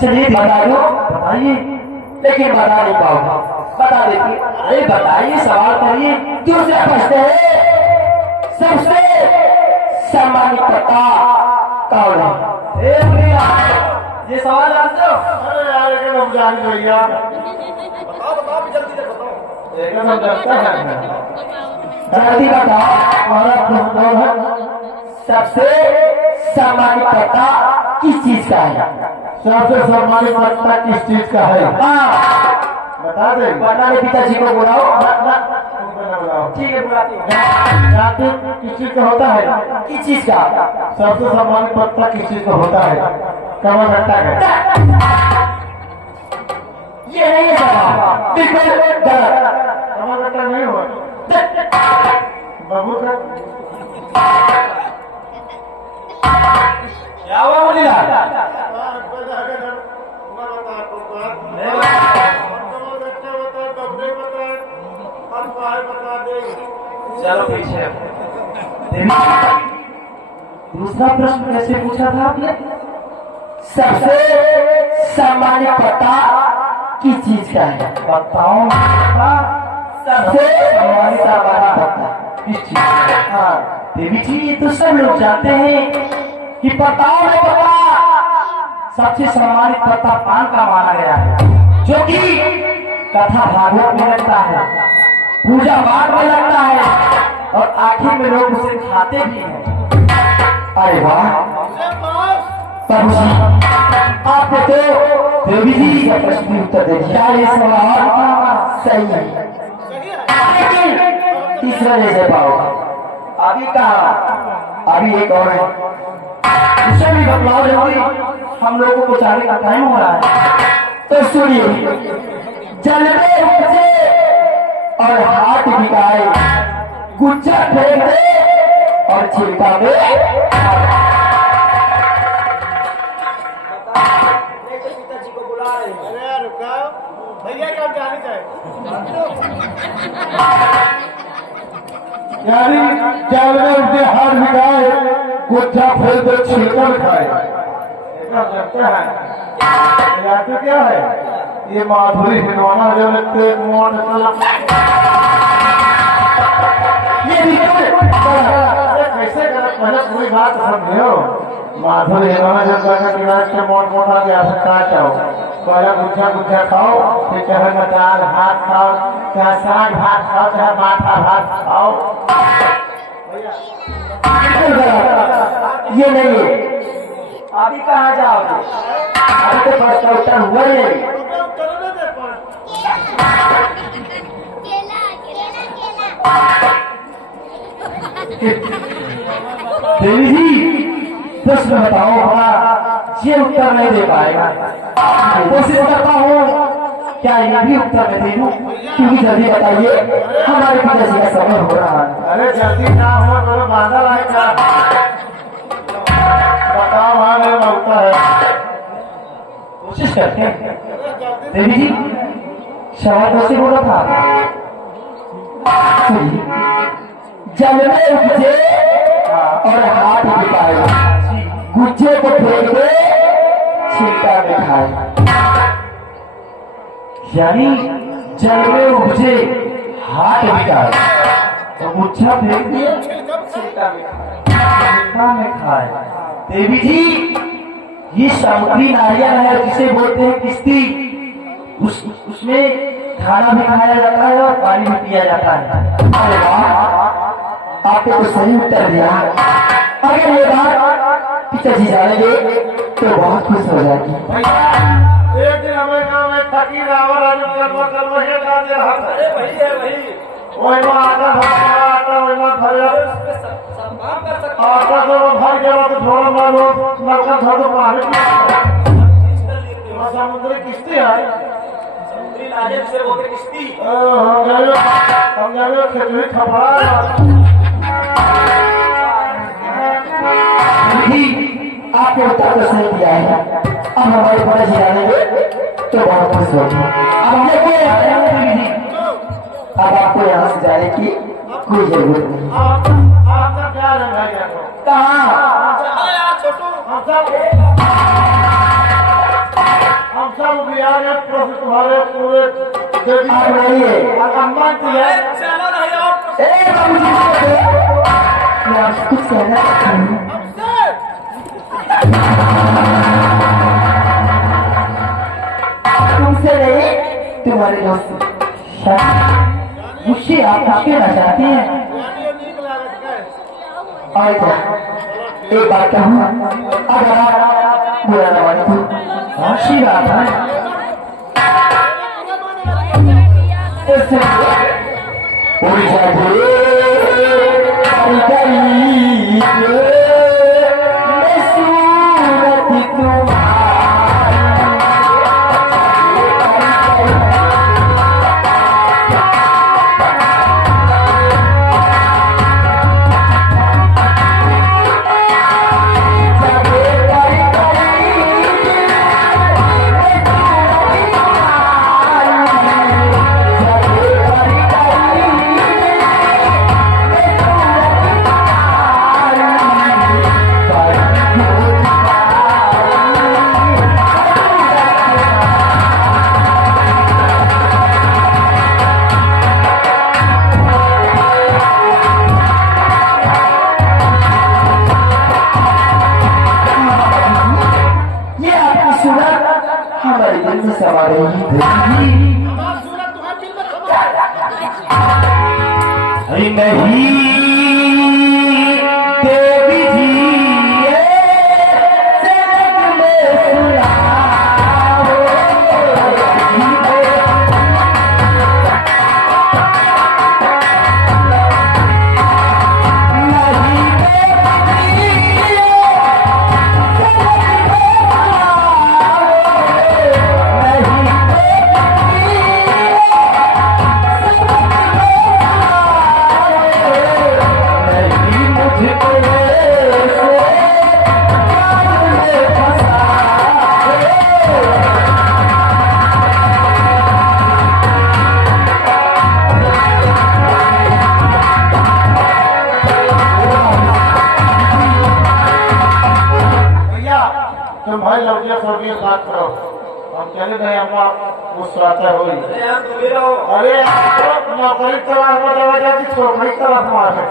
चलिए बता दो, बताइए। लेकिन बता नहीं पाओगे, बता देती। अरे बताइए, सवाल करिए, क्यों से पूछते हैं? सबसे सम्मानित पता कौन है? ये सवाल जानते हो? अरे यार लेकिन हम जान भैया, बताओ बताओ जल्दी से बताओ। लेकिन हम जानते हैं। जल्दी बताओ, हमारा कौन है? सबसे सम्मानित पता किस चीज का है? सबसे सम्मानित पता किस चीज का है? हाँ बता दे। बता दे, पिताजी को बुलाओ। ठीक है, बुलाती हूँ। जानते किस चीज का होता है? किस चीज का? सबसे सम्मानित पता किस चीज का होता है? कमर घंटा का। ये नहीं है जवाब, बिल्कुल गलत। कमर घंटा नहीं हुआ बाबू का। क्या हुआ मुझे? चलो पीछे। दूसरा प्रश्न कैसे पूछा था आपने? सबसे सामान्य पता किस चीज का है? बताओ। सबसे सामान्य पता किस चीज का है? हाँ देवी जी, ये तो सब लोग जानते हैं कि बताओ ना पता। सबसे सामान्य पता पान का माना गया है, जो कि कथा भागवत में लगता है, पूजा पाठ में लगता है, और आखिर में लोग उसे खाते भी हैं। अरे वाह प्रभु जी, आपने तो देवी जी का प्रश्न की उत्तर दे दिया। ये सवाल सही है, लेकिन तीसरा जैसे पाओ। अभी कहा, अभी एक और है, उसे भी बतलाओ जल्दी, हम लोगों को जाने का टाइम हो रहा है। तो सुनिए, जलने से और हाथ बिगाए, गुच्छा फेंक दे और छिलका में पिताजी को बुला रहे हैं। अरे रुकाओ भैया, क्या जाने चाहिए? यानी जलने उसे हाथ बिगाए, गुच्छा फेंक दे, छिलका में खाए। लगता है यार तो क्या है ये माधुरी हिंदवाना जो लगते मोहन कैसे कर पहले पूरी बात समझो। माधुरी हिंदवाना जो के मोट मोटा गया काटो, पहले गुच्छा गुच्छा खाओ, फिर चाहे दाल भात खाओ, चाहे साग भात खाओ, चाहे माठा भात खाओ। ये नहीं है। अभी कहाँ जाओगे? अभी तो फर्स्ट का उत्तर हुआ ही नहीं। देवी जी प्रश्न बताओ हमारा, ये उत्तर नहीं दे पाएगा। कोशिश करता हूँ, क्या ये भी उत्तर मैं दे दूँ? क्योंकि जल्दी बताइए, हमारे पिताजी का समय हो रहा है। अरे जल्दी ना हो तो बादल आएगा। बताओ हाँ मेरा लगता है। कोशिश करते हैं। देवी जी सवाल कैसे बोला था? जलने उपजे और हाथ बिगाए, गुच्छे को फेंक दे, छिलका में खाए। यानी जल में उपजे, हाथ बिगाए, तो गुच्छा फेंक दिया, छिलका में खाए। देवी जी ये समुद्री नारियल है, जिसे बोलते हैं किश्ती। उसमें खाना भी खाया जाता है और पानी भी पिया जाता है। अरे वाह, आपने तो सही उत्तर दिया। अगर ये बात पिताजी जानेंगे तो बहुत खुश हो जाएगी। एक दिन हमें गाँव में फकीर आवर वही आता वही आटा तो भर गया तो थोड़ा मारो नलका था तो पानी समुद्री किश्ती है। समुद्री नारियल से बोलते किश्ती। हम जाने खिचड़ी खपड़ा आपके उत्तर को सही दिया है। अब हमारे बड़े जी जानेंगे तो बहुत खुश होगी। अब हम लोग अब आपको यहाँ से जाने की कोई जरूरत नहीं। आपका क्या रंग है? कहाँ? आप रहिए। अम्मा की है ए बाबूजी, मैं आपसे कुछ कहना चाहता हूँ। तुमसे नहीं, तुम्हारे दोस्त मुझसे आप कुछ कहना चाहती हैं। और एक बात कहूँ, अगर आप बुरा न माने तो अच्छी बात है। बात करो, हम चले गए अम्मा मुस्कुराते हुए। अरे नौकरी तलाश में दरवाजा की छोकरी तलाश मारे।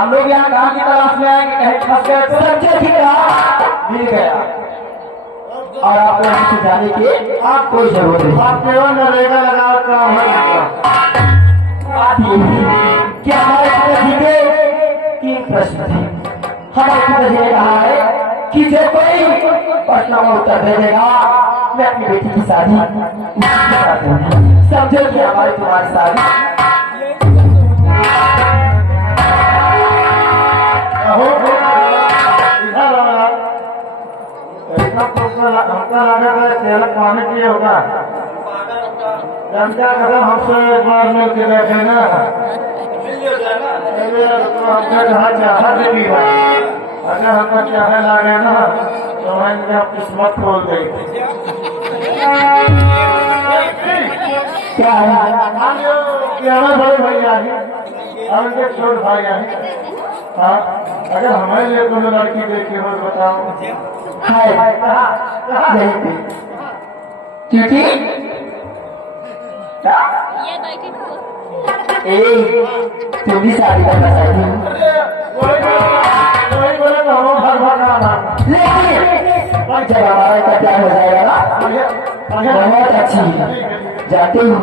हम लोग यहाँ कहाँ की तलाश में आएंगे, कहीं फंस गए तो सबसे ठीक मिल गया। और आपको हमसे जाने की आप कोई जरूरत नहीं। आप केवल नरेगा लगाओ काम क्या हमारे ठीक है? 3 प्रश्न थे, हमारे पिताजी ने कहा है कि जो कोई पटना में उत्तर भेजेगा मैं अपनी बेटी की शादी उसके साथ करूंगी। समझो कि हमारी तुम्हारी शादी हमका लगा था सेलक पानी पिए होगा जनता कदम हमसे एक बार मिल के देखे ना हमने कहा चाह देगी अगर हमका चाहे लागे ना तो मैंने आप किस्मत खोल देगी क्या है क्या बड़े भैया उनके छोट भाई हाँ अगर हमारे लिए कोई लड़की देखी हो तो बताओ है यहीं पे क्योंकि तुम भी शादी करना चाहती हूँ बोले तो हम भर भर ना लेकिन जब हमारा इकट्ठा हो जाएगा ना बहुत अच्छी जाती हूँ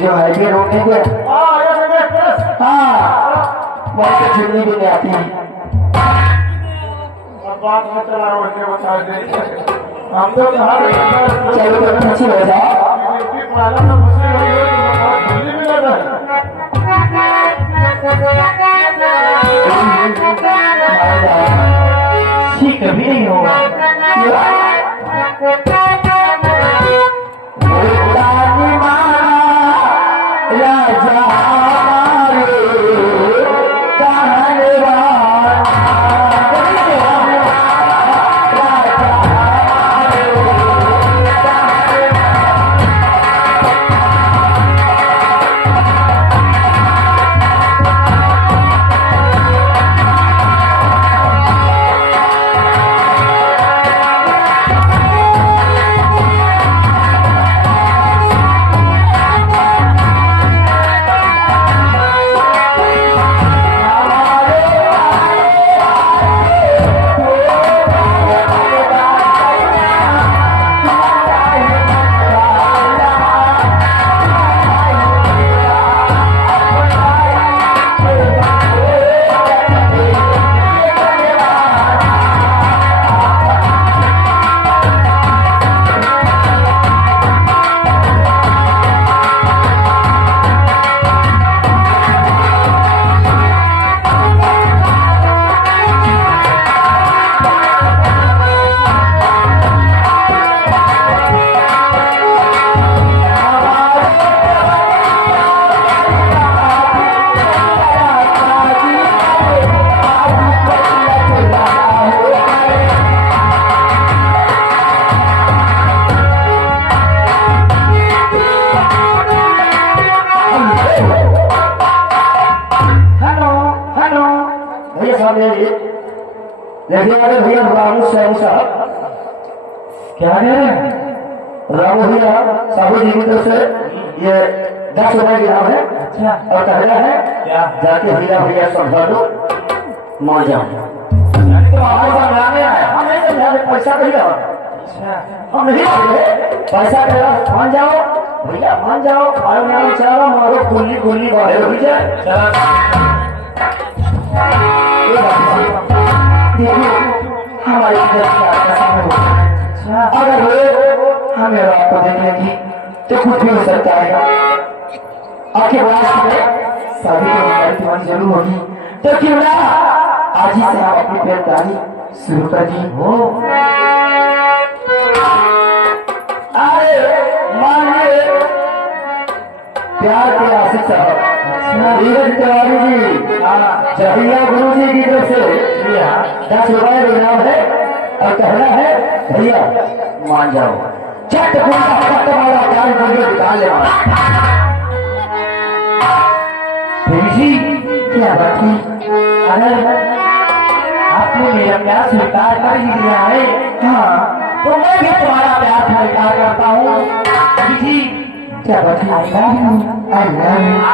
जो हाईवे रोकने के हाँ बहुत झुलनी भी नहीं आती है बात में चला बता दे हम तो चलो तो अच्छी हो जाओ कभी नहीं होगा राजा देखिए भैया रामू साहब क्या है रामू भैया साहू जी की तरफ से ये 10 रुपए की नाम है। अच्छा और कहना है क्या जाके भैया भैया समझा दो मान जाओ तो आपको समझाने आया हम नहीं समझाने पैसा भैया हम नहीं पैसा मान जाओ भैया मान जाओ भाई नाम चारो मारो गुल्ली गुल्ली बाहर हो जाए हमारी अगर हमें आपको देखेगी तो कुछ भी हो सकता है आखिर लास्ट में सभी को तुम्हारी जरूर होगी तो क्यों ना आज ही से आप अपनी पेड़दारी शुरू कर दी हो। अरे मानिए प्यार के आशिक साहब धीरज तिवारी जी जहिया गुरु जी की तरफ से 10 रुपए इनाम है और कहना है भैया मान जाओ चट वाला प्यार करके निकाल ले जी क्या बात है अगर आपने मेरा प्यार स्वीकार कर ही दिया है हाँ तो मैं भी तुम्हारा प्यार स्वीकार करता हूँ जी क्या बात है I love you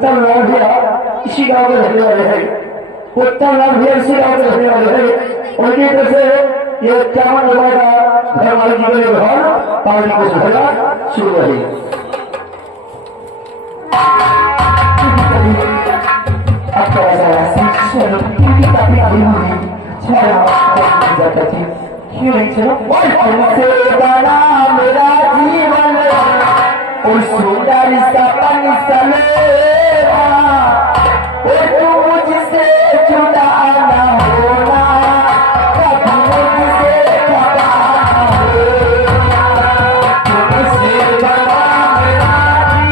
उत्तम लाल भैया इसी गांव के रहने वाले हैं। उत्तम लाल भैया इसी गांव के रहने वाले हैं। उनकी तरफ से ये 51 रुपए का घर वाले जी के घर पानी को सुधरना शुरू रही। अब तो ऐसा चलो क्योंकि काफी अभी हुई जाता थी क्यों नहीं चलो से बना मेरा जीवन और सुंदर सपन समेरा और तू मुझसे जुदा ना होना कभी मुझसे जुदा ना होना तुमसे बना मेरा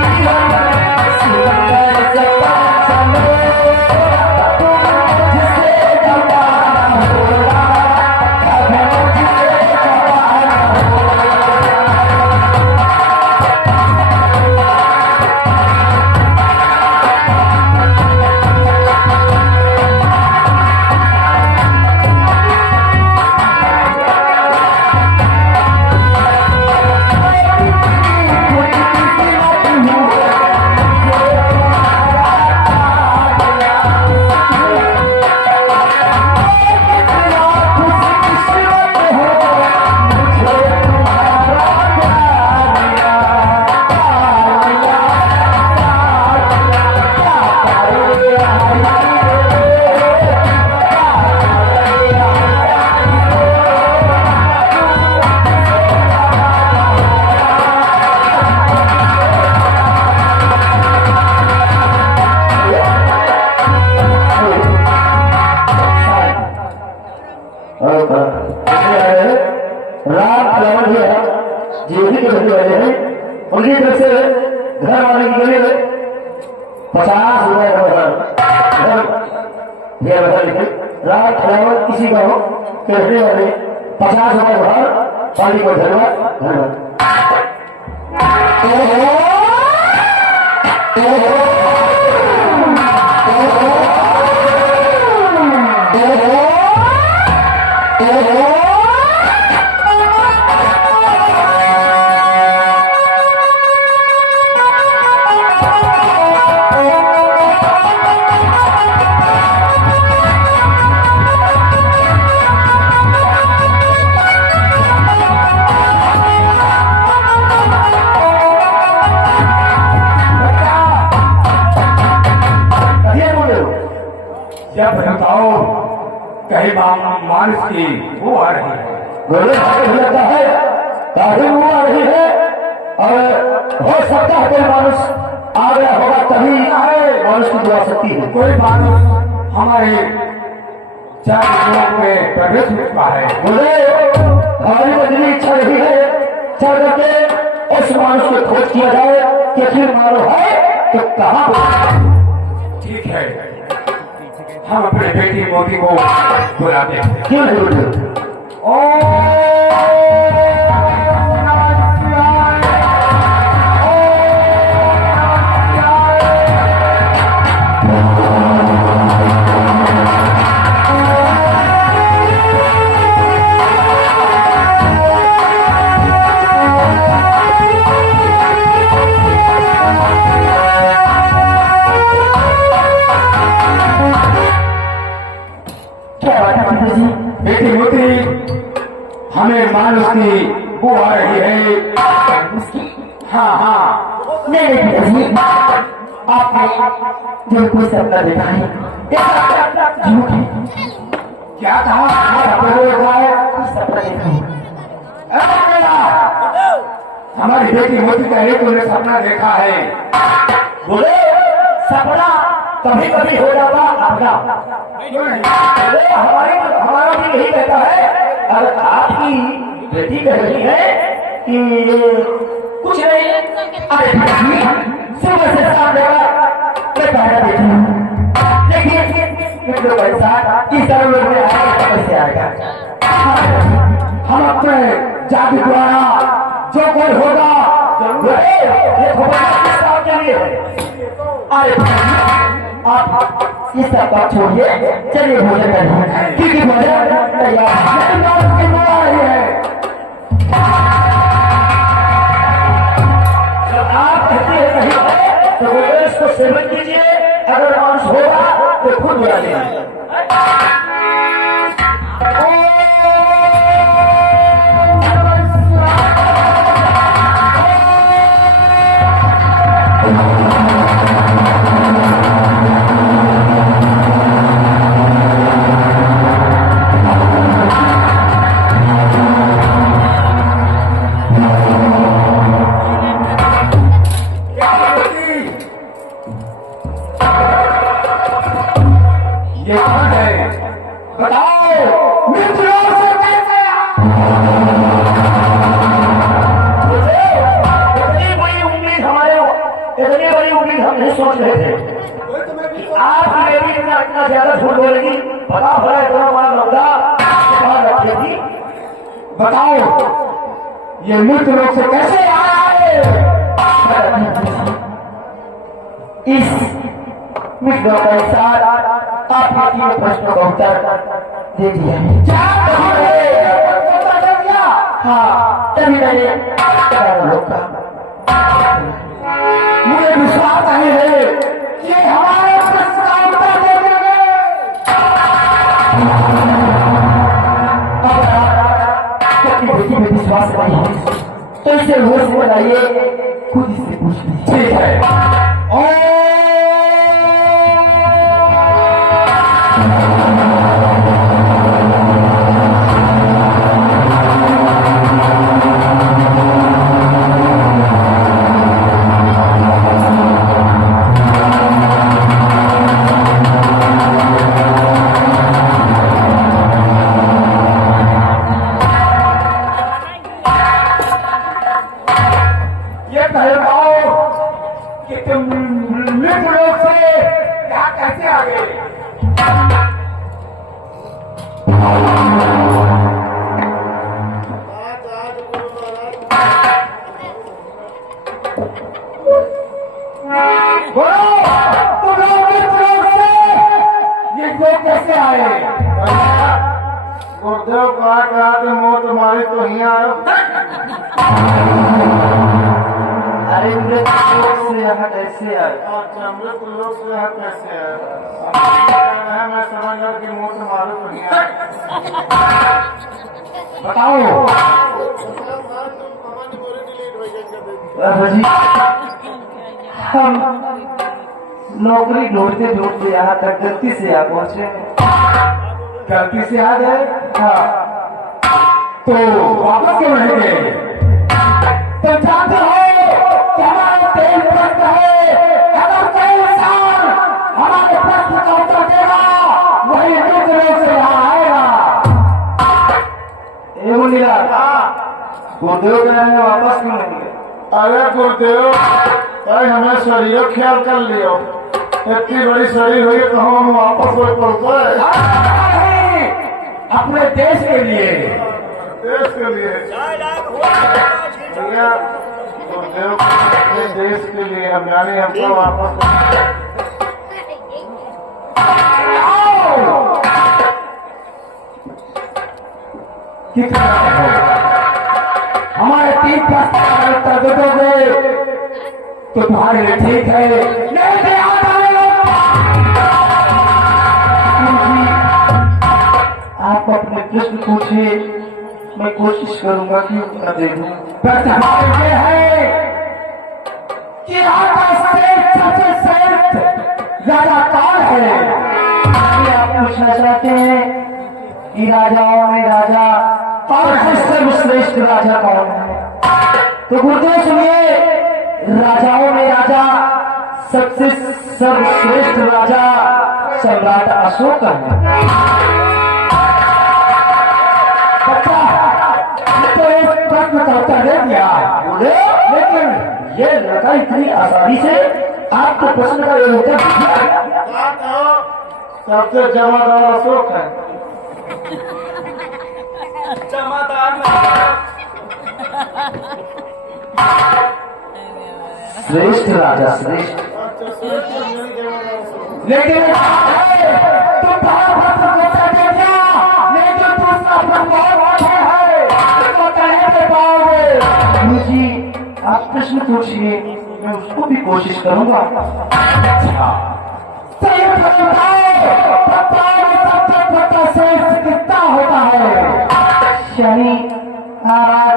जीवन सुंदर सपन समेरा तू मुझसे जुदा ना होना कभी मुझसे जुदा ना होना। रात लवन है जीवनी के रहने वाले हैं। उनकी तरफ से घर वाले के लिए 50 रुपए का घर लिखे रात लवन किसी का हो कहने वाले 50 रुपए घर पानी को धन्यवाद। जब बताओ कहीं मानस की वो आ रही है गोले भागे लगता है काफी वो आ रही है और हो सकता है कोई मानुष आ गया होगा तभी मानुष की दुआ सकती है। कोई मानस हमारे 4 लोगों में प्रवेश हो चुका है। बोले हमारी बदली इच्छा रही है चल करके उस मानुष की खोज किया जाए कि फिर मानो है तो कहाँ। ठीक है हम अपने बेटी मोदी को बुलाते हैं। क्यों जरूर बेटी मोती हमें मानुष की वो आ रही है। हाँ हाँ नहीं आपने जो कोई सपना देखा है झूठ है। क्या कहा सपना देखा है हमारी बेटी मोती का एक तुमने सपना देखा है। बोले सपना कभी कभी हो जाता आपका हमारा भी यही कहता है। अगर आपकी बेटी कह रही है कि कुछ नहीं अरे सुबह से शाम मैं पहला देखी हूँ लेकिन पैसा इस तरह लोग में आएगा कैसे आएगा। हम अपने जाति द्वारा जो कोई होगा ये खबर के लिए अरे आप इस सब बात छोड़िए चलिए भोजन करिए क्योंकि भोजन तैयार है। जब आप कहते हैं नहीं तो इसको सेवन कीजिए, अगर अंश होगा तो खुद बुला लेंगे। ये कौन है? बताओ, मित्रों से कैसे इतनी बड़ी उम्मीद इतनी बड़ी उम्मीद हम नहीं सोच रहे थे। आप मेरी इतना ज्यादा झूठ बोलेगी, बता भला इतना बड़ा लौटा कहाँ रखेगी? बताओ, ये मृत लोग से कैसे आया है? इस मित्रों के साथ आपने तीन प्रश्नों का उत्तर दे दिया है। हाँ, तभी मैंने रोका। मुझे विश्वास नहीं है कि हमारे प्रश्न का उत्तर दे देंगे। अपनी बेटी में विश्वास नहीं है तो इसे होश में लाइए, खुद इससे पूछ लीजिए। ठीक है। कि तुम मृत लोग से यहाँ कैसे आ गए? बोलो, तुम लोग मृत लोग से ये लोग कैसे आए? गुरुदेव कहा कि मोह तुम्हारी तो ही आयो। अरे मृत लोग से यहाँ कैसे आए? अच्छा, मृत लोग से यहाँ कैसे आए? मैं समझ गया कि मुँह तुम्हारे तो नहीं आए। बताओ जी, हम नौकरी ढूंढते ढूंढते यहाँ तक गलती से आ पहुंचे। गलती से आ गए? हाँ, तो वापस क्यों नहीं गए? तो जानते हो कि हमारा तेल प्रश्न है, अगर कोई इंसान हमारे प्रश्न का उत्तर देगा वही दूसरे से यहाँ आएगा। एवं नीला गुरुदेव कह रहे हैं वापस क्यों नहीं गए? अरे गुरुदेव, भाई हमें शरीर ख्याल कर लियो। इतनी बड़ी शरीर हुई तो हम वापस कोई पड़ता है अपने देश के लिए। देश के लिए भैया, गुरुदेव अपने देश के लिए हम जाने हमको वापस कितना हमारे 3 प्रश्न का उत्तर दे दोगे तो तुम्हारे लिए ठीक है, नहीं दे आप अपने प्रश्न पूछिए, मैं कोशिश करूंगा कि उत्तर दे दूं। प्रश्न हमारे ये है कि सबसे श्रेष्ठ राजा कौन है? ये आप पूछना चाहते हैं कि राजाओं में राजा और सर्वश्रेष्ठ राजा कौन है? तो गुरुदेव सुनिए, राजाओं में राजा सबसे सर्वश्रेष्ठ राजा सम्राट अशोक है। तो एक प्रश्न का उत्तर दे दिया, लेकिन ये लड़का इतनी आसानी से आपको प्रश्न का ये उत्तर दिया। सबसे जमादार अशोक है। श्रेष्ठ राजा श्रेष्ठ, लेकिन तुम प्रश्न को उत्तर दे दिया, लेकिन दूसरा प्रश्न बहुत है, इसको कहने के पाओगे। जी आप प्रश्न पूछिए, मैं उसको भी कोशिश करूंगा। अच्छा तो ये सबसे छोटा शेष कितना होता है? शनि महाराज,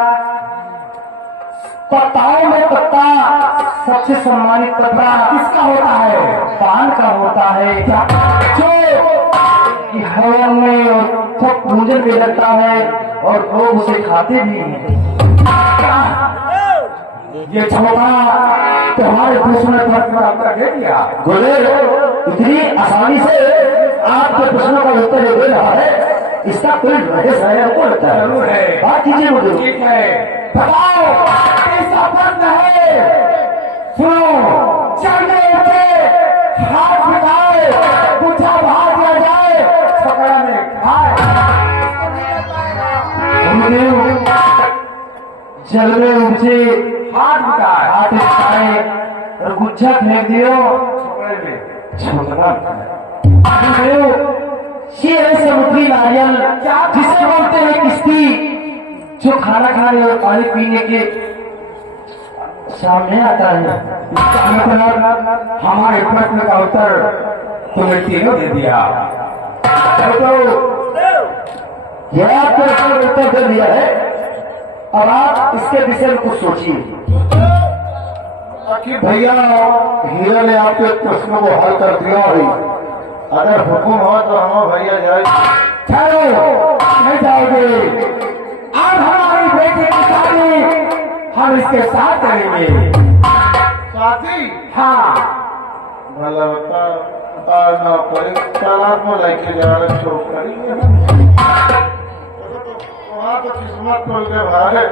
पत्ताओं में पत्ता सबसे सम्मानित पत्ता किसका होता है? पान का होता है, जो कि हवन में और सब पूजन में लगता है और लोग उसे खाते भी हैं। ये छोटा तुम्हारे प्रश्न पर आपका दे दिया बोले, इतनी आसानी से आपके प्रश्नों का उत्तर दे रहा है, इसका कोई रहस्य है हमको लगता है। जरूर है। बात कीजिए मुझे, ठीक है, बताओ कैसा प्रश्न है? सुनो, चलने उठे, हाथ मिलाए, पूछा भाग दिया जाए, पकड़ा में खाए। जल में उठे, हाथ उठाए, हाथ उठाए और गुच्छा फेंक दियो, छोकरे में छोटा ये है समुद्री नारियल, जिसे बोलते हैं किश्ती, जो खाना खाने और पानी पीने के सामने आता है। इसका मतलब हमारे प्रश्न का उत्तर तुम्हें तीनों दे दिया। तो यह आपको इसका उत्तर दे दिया है, अब आप इसके विषय में कुछ सोचिए। कि भैया हीरा ने आपके प्रश्नों को हल कर दिया है, अगर हुक्म हो तो हम भैया जाए। ठहरो, नहीं जाओगे। अब हमारी बेटी की शादी हम इसके साथ करेंगे। साथी हाँ, भला बता ना करी तालाब में लेके जा रहे छोकरी वहाँ तो किस्मत खोल के भारे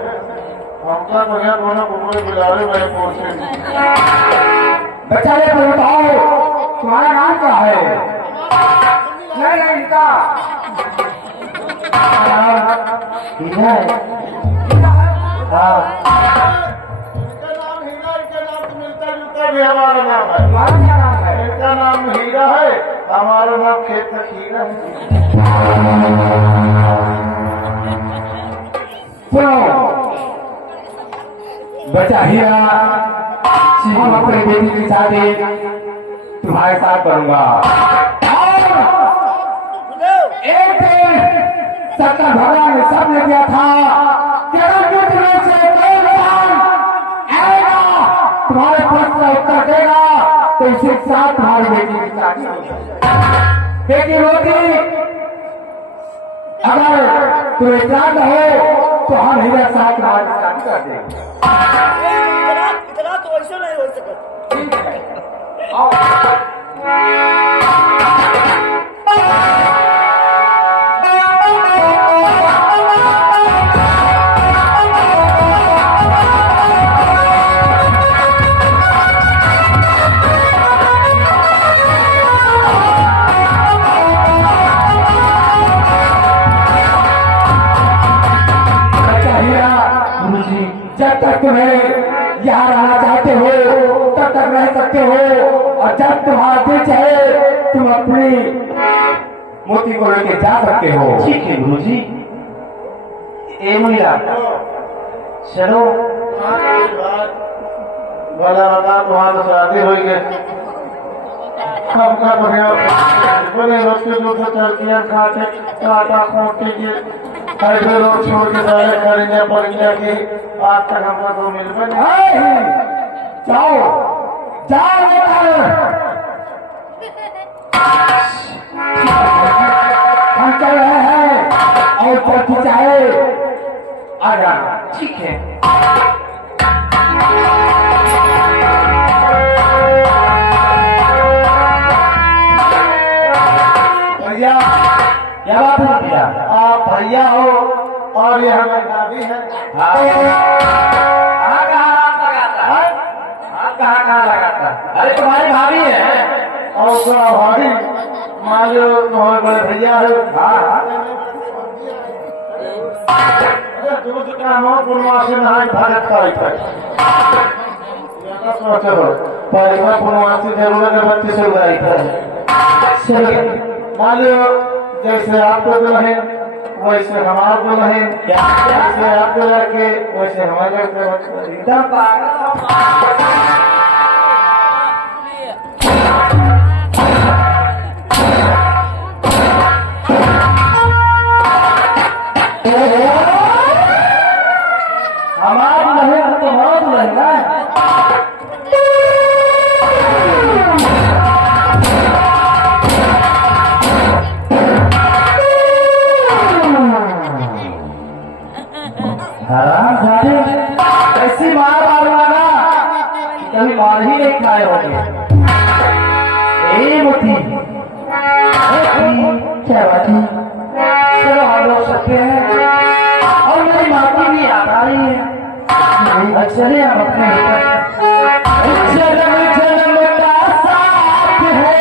हमका बढ़िया दोनों कुकुर बिलारे मेरे पोसे बच्चा ये तो बताओ तुम्हारा नाम क्या है? नहीं इनका हीरा है। हाँ, इनका नाम हीरा, इनका नाम मिलता जुलता भी हमारा नाम है। तुम्हारा क्या नाम है? इनका नाम हीरा है, हमारा नाम खेत का खीरा है। सुनो बच्चा हीरा, हम अपनी बेटी की शादी तुम्हारे साथ करूंगा। एक दिन शंकर भगवान ने सब ने दिया था, तेरा युद्ध में से कोई इंसान आएगा, तुम्हारे प्रश्न का उत्तर देगा, तो इसी के साथ तुम्हारी बेटी की शादी होगी। बेटी होगी, अगर तुम इतराज हो तो हम हीरा साहब तुम्हारी शादी कर देंगे। इतना तो ऐसा नहीं हो सकता। ठीक है, आओ। जब तक तुम्हें यहाँ रहना चाहते हो तब तक रह सकते हो, और जब तुम्हारा दिल चाहे तुम अपनी मोती को लेके जा सकते हो। ठीक है गुरु जी। ए महिला चलो। भला बता तुम्हारा शादी हो गई, हमका बढ़िया बड़े रोज के दूध चलतियाँ खाते काटा खोटे के ऐसे लोग छोड़ के जाए करेंगे पड़ेंगे कि आज तक हमको तो मिल बने। जाओ जाओ निकल, हम चल रहे हैं और चौथी चाहे आ जाना। ठीक है, भैया क्या बात है भैया? आप भैया हो और ये हमें भाभी है। कहाँ लगाता? अरे तुम्हारी भाभी है। और उसका भाभी मान लो तुम्हारे बड़े भैया है। हाँ, दूध का नाम पूर्णवासी नहाय भारत का सोचो पहले पूर्णवासी जरूरत है बच्चे से उगाई था। मान लो जैसे आपको जो है वैसे हमारा जो है, जैसे आपको लड़के वैसे हमारे लड़के। एकदम पागल। कभी मार ही नहीं खाए होंगे। ए मोती, क्या बात है? चलो हम लोग सकते हैं और मेरी माँ की भी याद आ रही है। चले हम अपने जन्म जन्म का साथ है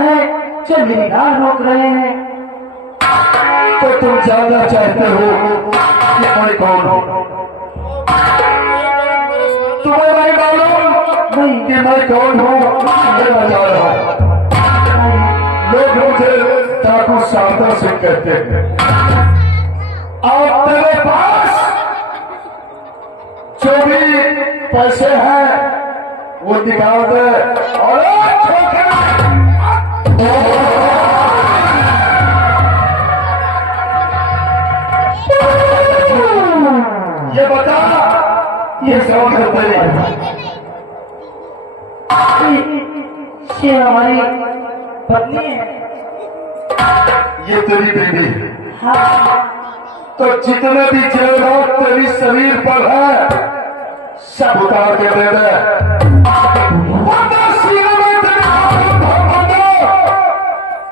तुम्हारा रोक रहे हैं तो तुम जानना चाहते हो कि मैं कौन हूँ? तुम्हें नहीं मालूम नहीं कि मैं कौन हूँ? मैं बता रहा हूँ। लोग मुझे ठाकुर शारदा सिंह कहते हैं और तेरे पास जो भी पैसे हैं वो निकाल दे और ये बता, ये सवाल करते हैं ये हमारी पत्नी है, ये तेरी बीवी है। हाँ। तो जितने भी जेवर तेरी शरीर पर है सब उतार के दे दे।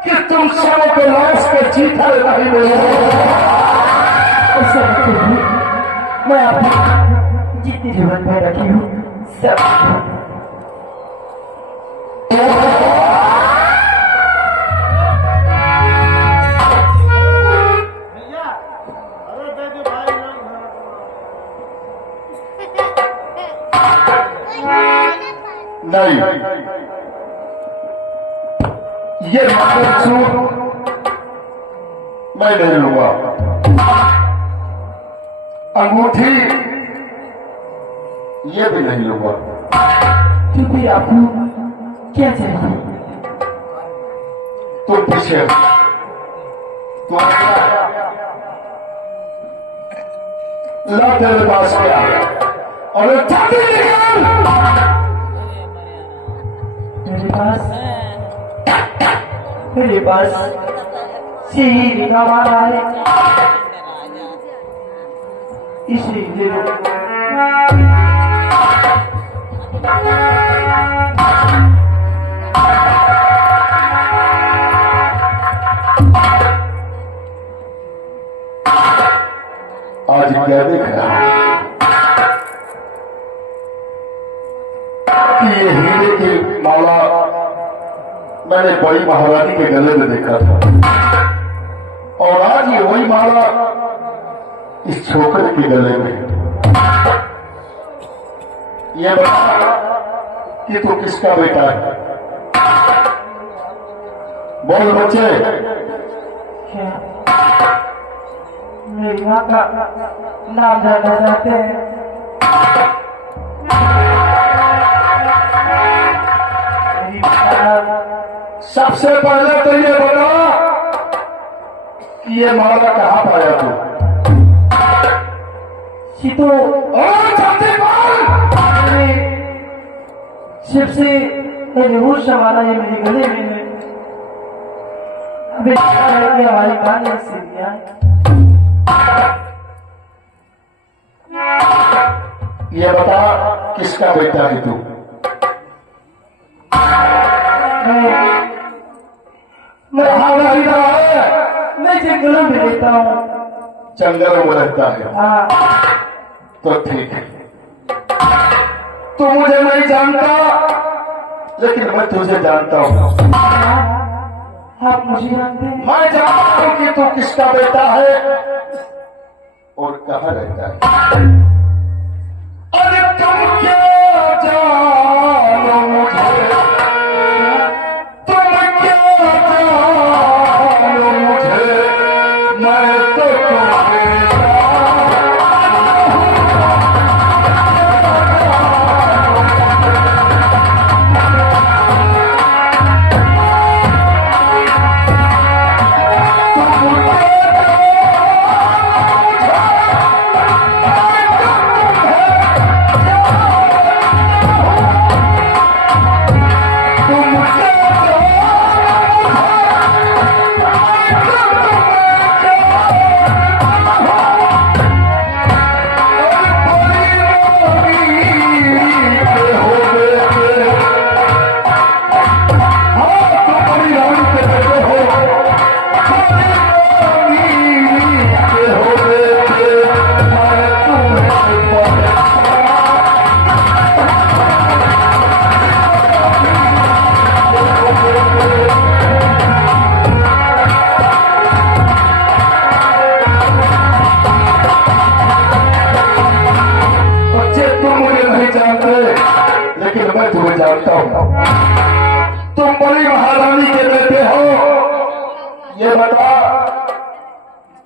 कि तुम सब को लाश के जीता नहीं मिले। मैं आपकी जितनी जीवन में रखी हूँ सब नहीं, ये मंगलसूत्र मैं नहीं लूंगा। अंगूठी ये भी नहीं लूंगा। क्योंकि आपको क्या चाहिए? तुम पीछे ला तेरे पास क्या और चाबी निकाल। मेरे पास सीढ़ी का वाला है। इसीलिए आज क्या देख रहा हूं कि ये हीरे की माला मैंने बड़ी महारानी के गले में देखा था और आज ये वही माला इस छोकरे के गले में। ये बता कि तू किसका बेटा है? बोल बच्चे। क्या मेरी माँ का नाम जानना चाहते हैं? मेरी माँ सबसे पहले तो ये बता कि ये माला कहाँ पाया तू? सीतो शिव से निहुर समाना ये मेरे गले में है। अभी हमारी माँ ने इसे दिया है। ये बता किसका बेटा है तू? मैं जंगलों में रहता हूँ। जंगल में रहता है? हाँ। तो ठीक है, तू मुझे नहीं जानता लेकिन मैं तुझे जानता हूँ। आप मुझे जानते हैं? मैं जानता हूँ कि तू किसका बेटा है और कहाँ रहता है। अरे तुम क्या जानो मुझे, तुम क्या जानो मुझे, मैं तो तुम्हें जानता हूँ। तुम बड़ी महारानी के बेटे हो। ये बता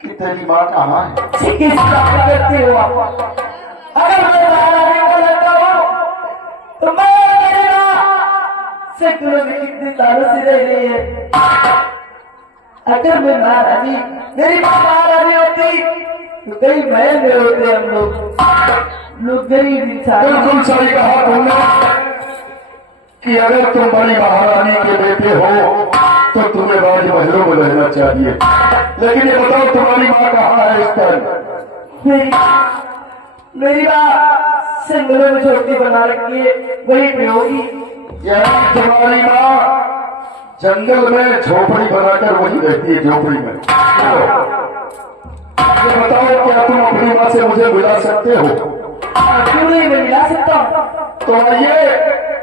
कि तेरी माँ कहाँ है? चिकित्सा करते हो आप? अगर मैं महारानी को लगता हूँ तो मैं मेरी माँ सैकड़ों में कितने सालों से रह रही है। अगर मैं महारानी, मेरी माँ महारानी होती तो कई महल में होते हम लोग गरीब इंसान। बिल्कुल सही कहा तुमने कि अगर तुम बड़ी महारानी के बेटे हो तो तुम्हें राज महलों में रहना चाहिए। लेकिन ये बताओ तुम्हारी माँ कहाँ है इस टाइम? मेरी माँ जंगलों में झोपड़ी बना रखी है, वहीं पे होगी। यानी तुम्हारी माँ जंगल में झोपड़ी बनाकर वहीं रहती है, झोपड़ी में। ये बताओ क्या तुम अपनी माँ से मुझे मिला सकते हो? क्यों नहीं मैं मिला सकता हूँ? तो आइए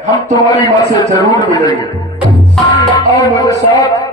हम तुम्हारी माँ से जरूर मिलेंगे। और मेरे साथ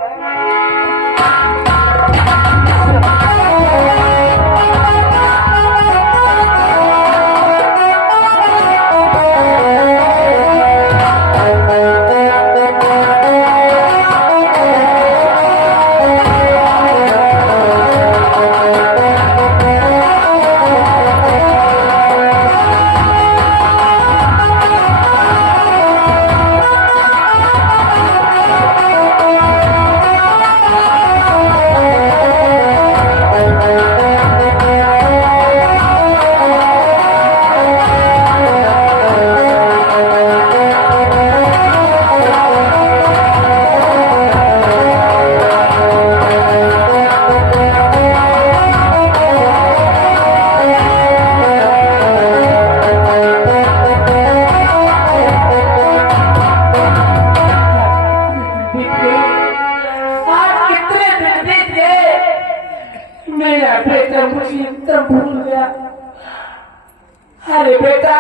अरे बेटा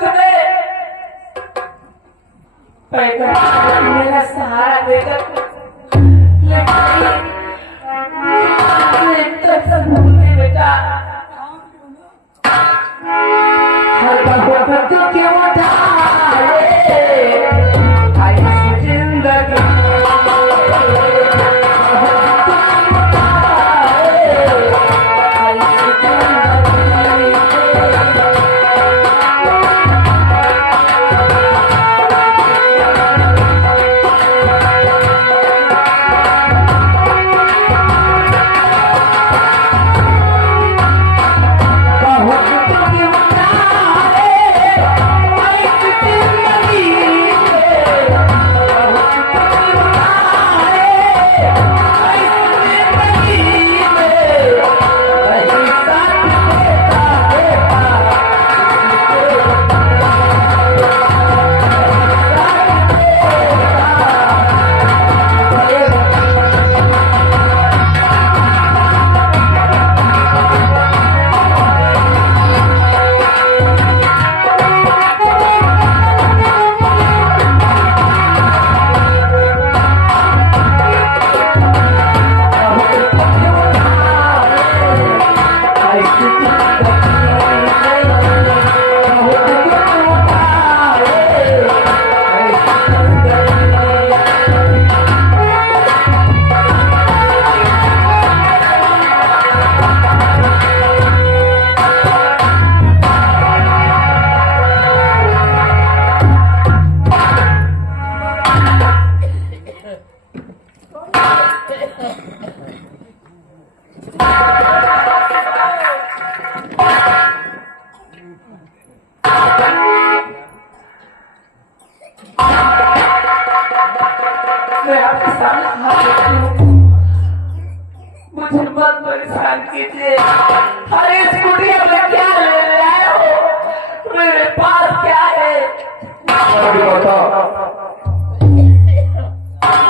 तुम्हें पैदा मेरा सहारा देगा लेकिन बेटा हर बात तो क्यों मुझे मत परेशान कीजिए। अरे इस कुटिया में क्या ले आए हो? मेरे पास क्या है? बता,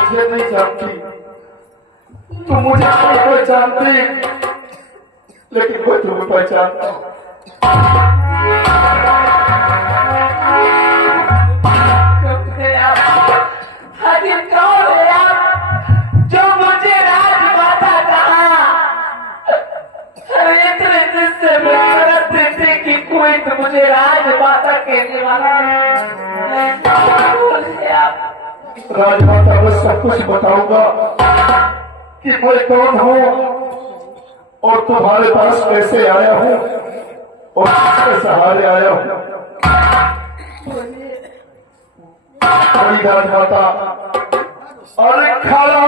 मुझे नहीं जानती, तुम मुझे नहीं पहचानती, लेकिन मैं तुम्हें पहचानता हूँ। मुझे राजमाता कहने वाला राजमाता मैं सब कुछ बताऊंगा कि मैं कौन हूँ और तुम्हारे पास कैसे आया हूँ और किसके सहारे आया हूँ। बड़ी राजमाता अरे खड़ा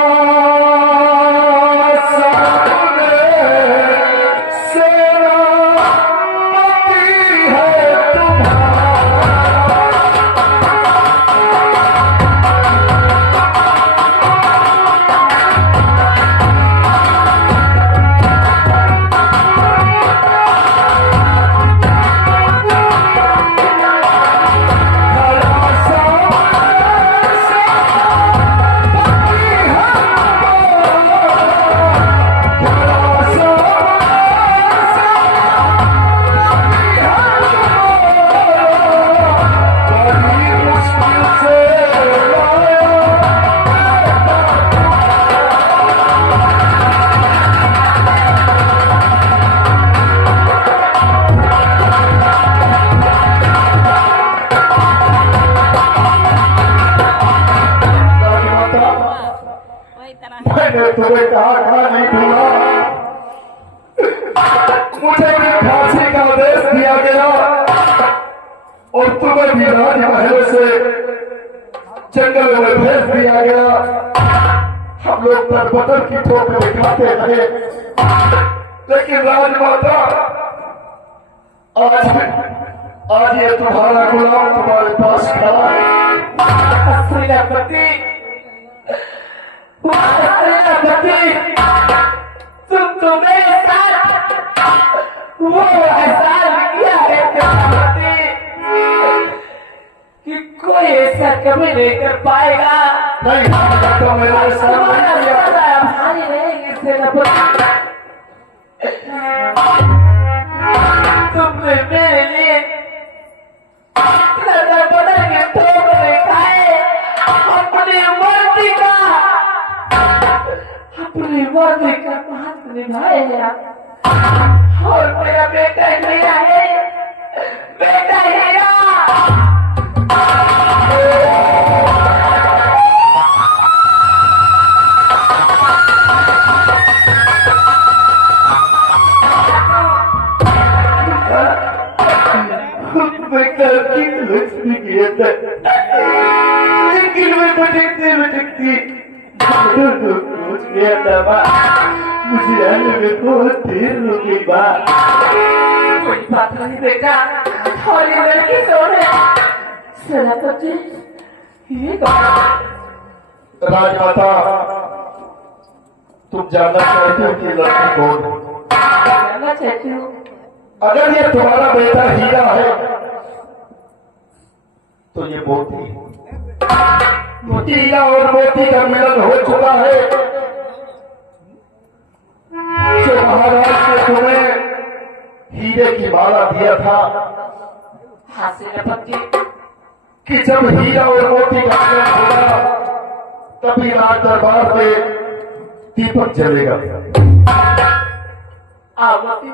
मैंने तुम्हें कहा नहीं भूला, मुझे भी फांसी का आदेश दिया गया और तुम्हें भी राजमहल से जंगल में भेज दिया गया। हम लोग तरबतर की ठोक दिखाते रहे, लेकिन राजमाता आज ये तुम्हारा गुलाम तुम्हारे पास खड़ा है। तुम मेरे साथ वो एहसान किया है कि कोई ऐसा कभी नहीं कर पाएगा। नहीं तो मेरा एहसान नहीं किया। हमारी रहेगी इससे मोदी का बात निभाएगा और मेरा बेटा हीरा है, बेटा हीरा। बेटा की लक्ष्मी की है, लेकिन मैं भटकती कुछ गया था, मुझे आने में बहुत देर हो गई बात। कोई बात नहीं बेटा, और ये लड़की कौन है? सेनापति ये राजमाता, तुम जानना चाहते हो कि लड़की कौन है? जानना चाहती हूँ। अगर ये तुम्हारा बेटा हीरा है तो ये मोती हीरा और मोती का मिलन हो चुका है। जो महाराज ने तुम्हें हीरे की माला दिया था, हाँ सेनापति, कि जब हीरा और मोती का मिलन होगा तभी राज दरबार में दीपक जलेगा। मोती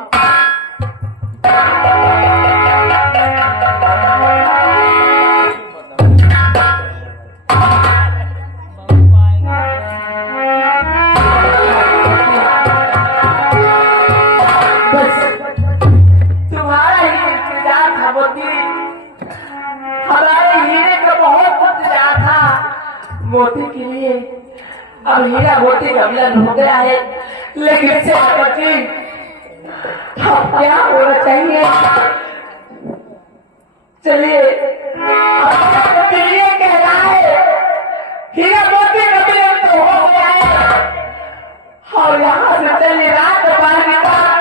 तुम्हारा ही इंतजार था मोती, हमारे हीरे का बहुत इंतजार था मोती के लिए। अब हीरा मोती का मिलन हो गया है, लेकिन सेनापति अब क्या होना चाहिए? चलिए ये कह रहा है हीरा मोती का मिलन तो हो गया है, और यहाँ से चली रात बार के बाद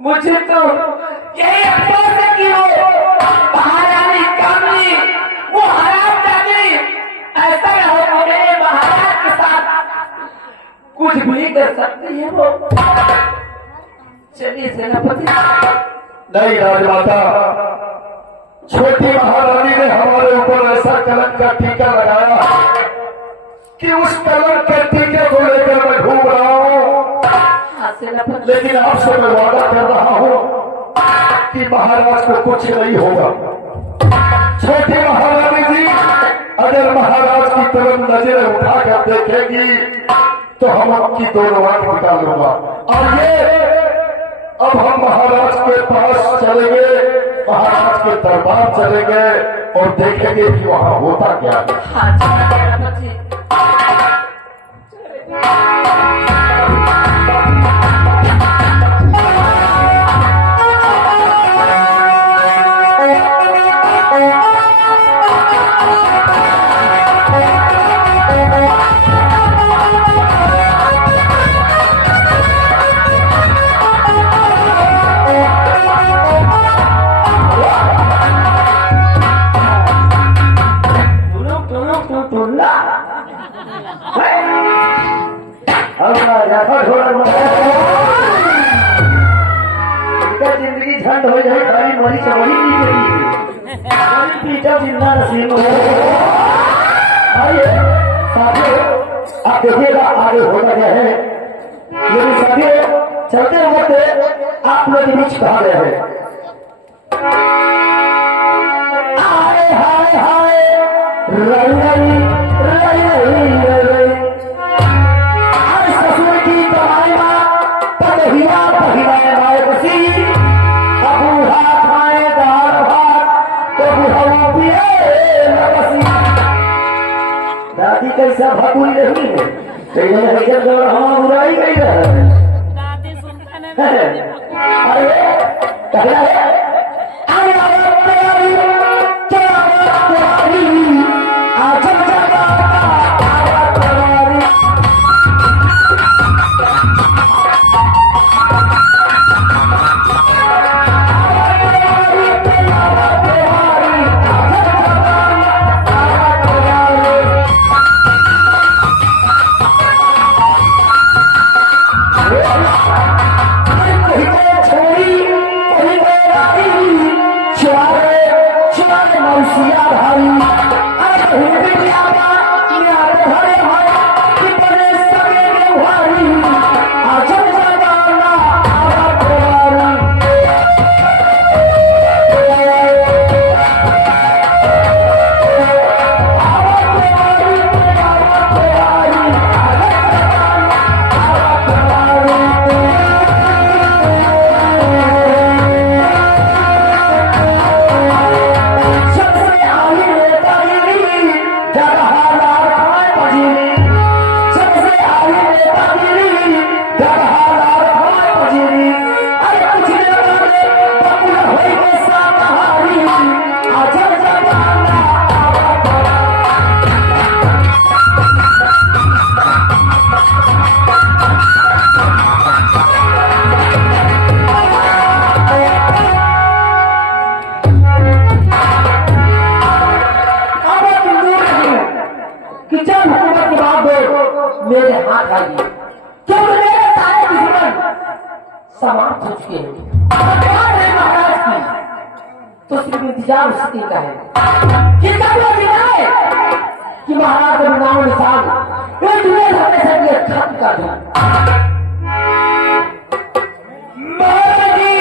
मुझे तो यही अफसोस है कि वो महारानी कामनी, वो हरामजादी ऐसा हो मेरे महाराज के साथ कुछ भी कर सकती है वो। चलिए सेनापति। नहीं राजमाता, छोटी महारानी ने हमारे ऊपर ऐसा कलंक का टीका लगाया कि उस कलंक के टीके को लेकर मैं घूम रहा हूँ। लेकिन आपसे मैं वादा कर रहा हूँ कि महाराज को कुछ नहीं होगा। छोटी महारानी जी अगर महाराज की तरफ नजर उठाकर देखेगी तो हम आपकी दोनों आंख निकाल लूंगा। और ये अब हम महाराज के पास चलेंगे, महाराज के दरबार चलेंगे और देखेंगे कि वहां होता क्या है। जिंदगी झंड हो जाए खाली मरी चवरी पीटा जिंदा नसीब हो। आइए साथियों, आप देखिएगा आगे होता क्या है। लेकिन साथियों चलते वक्त आप लोग बीच कहा गया है। हाय हाय हाय रई रई रई रई रई ससुर की कमाई माँ पदहिया पहिराए माए बसी अबू हाथ माए दार भात तो बुढ़ाऊ पिए बसी। दादी कैसा भगुल नहीं है, कैसे दौड़ हम बुराई गई है। अरे कहना है छोड़ी महाराज की तो सिर्फ इंतजार उसी का है कि कब वो दिखाए कि महाराज का नाम निशान ये दुनिया धरने से भी खत्म कर दूं। महाराज जी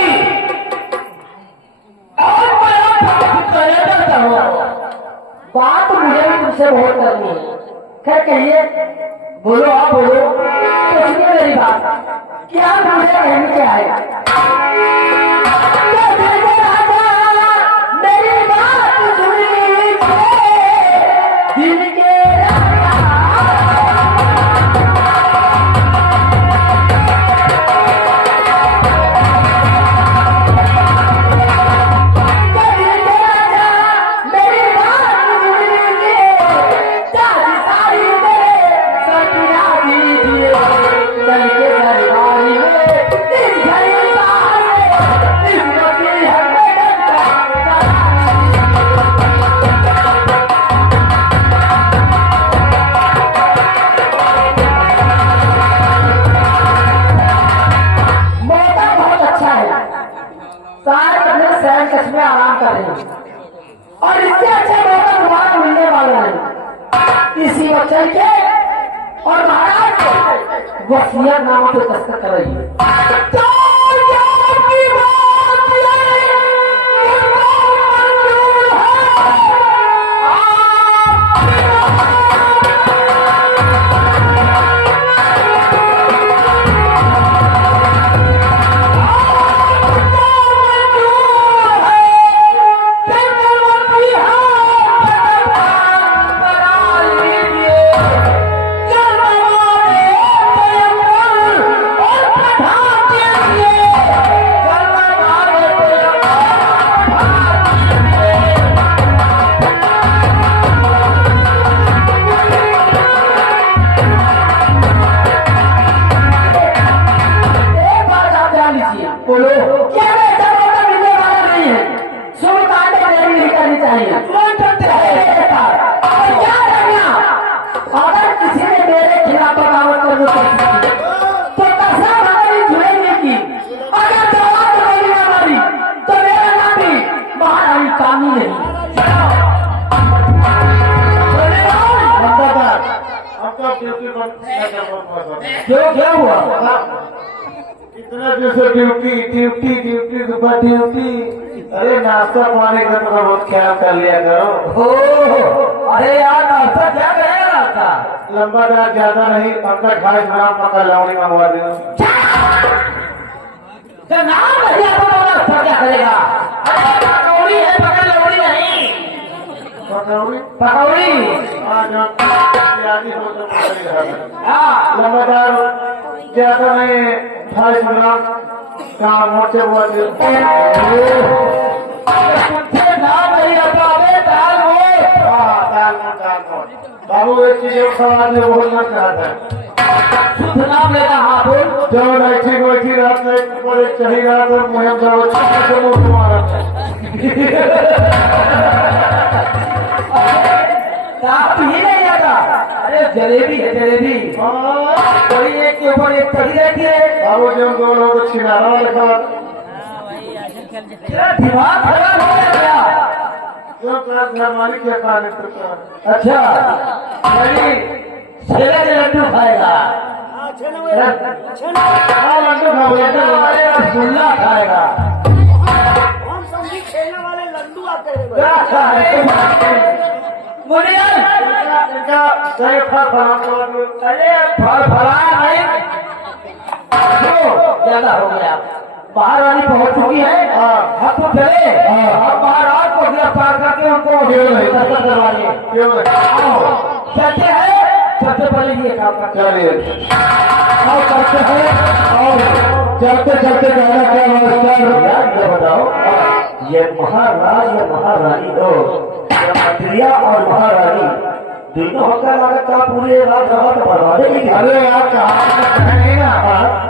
और मैं आपको कहना हूं बात मुझे भी तुमसे बहुत करनी है। खैर कहिए बोलो आप बोलो तो सुनिए मेरी बात क्या मुझे कहने के आएगा मेरी बात सुन लीजिए दिल के में आराम कर रहे हैं और इससे अच्छा मौका दोबारा मिलने वाला है। इसी वचन के और महाराज के वसीयत नामा पे दस्तखत कर रही है। क्या हुआ इतना जैसे ड्यूटी ड्यूटी ड्यूटी सुबह ड्यूटी। अरे नाश्ता पानी का तो बहुत ख्याल कर लिया करो। अरे यार नाश्ता क्या करेगा नाश्ता लंबा दार ज्यादा नहीं 28 ग्राम पका लौड़ी मंगवा दो। नाम नाश्ता क्या करेगा? अरे पकौड़ी है पकड़ लौड़ी नहीं पकौड़ी पकौड़ी लंबादार ज्यादा नहीं 28 ग्राम काम मोटे हुआ बाबू एक चीज सवाल में बोलना चाहता है। शुद्ध नाम लेता हाँ बोल। जब बैठी रात में पूरे चढ़ी रात में मुहिम तुम्हारा आप ही नहीं आता। अरे जलेबी है जलेबी कोई एक के ऊपर एक पड़ी रहती है। बाबू जी हम दोनों तो छिनारा लिखा दिमाग खराब हो गया जो क्लास घरवाली के पानी। अच्छा बड़ी छेले के लड्डू खाएगा लड्डू खाएगा रसगुल्ला खाएगा हम समझी खेलने वाले लड्डू आते हैं। इनका सही फल फला नहीं ज्यादा हो गया। बाहर वाली पहुंच चुकी है हम तो चले अब बाहर और को गिरफ्तार करके उनको करवाइए। कहते हैं सबसे पहले ये काम चलिए और करते हैं और चलते चलते कहना क्या मास्टर ये बताओ ये महाराज या महारानी हो मंत्रिया और महारानी दोनों होकर लगता पूरे रात रात बर्बाद देगी। अरे यार कहा नहीं ना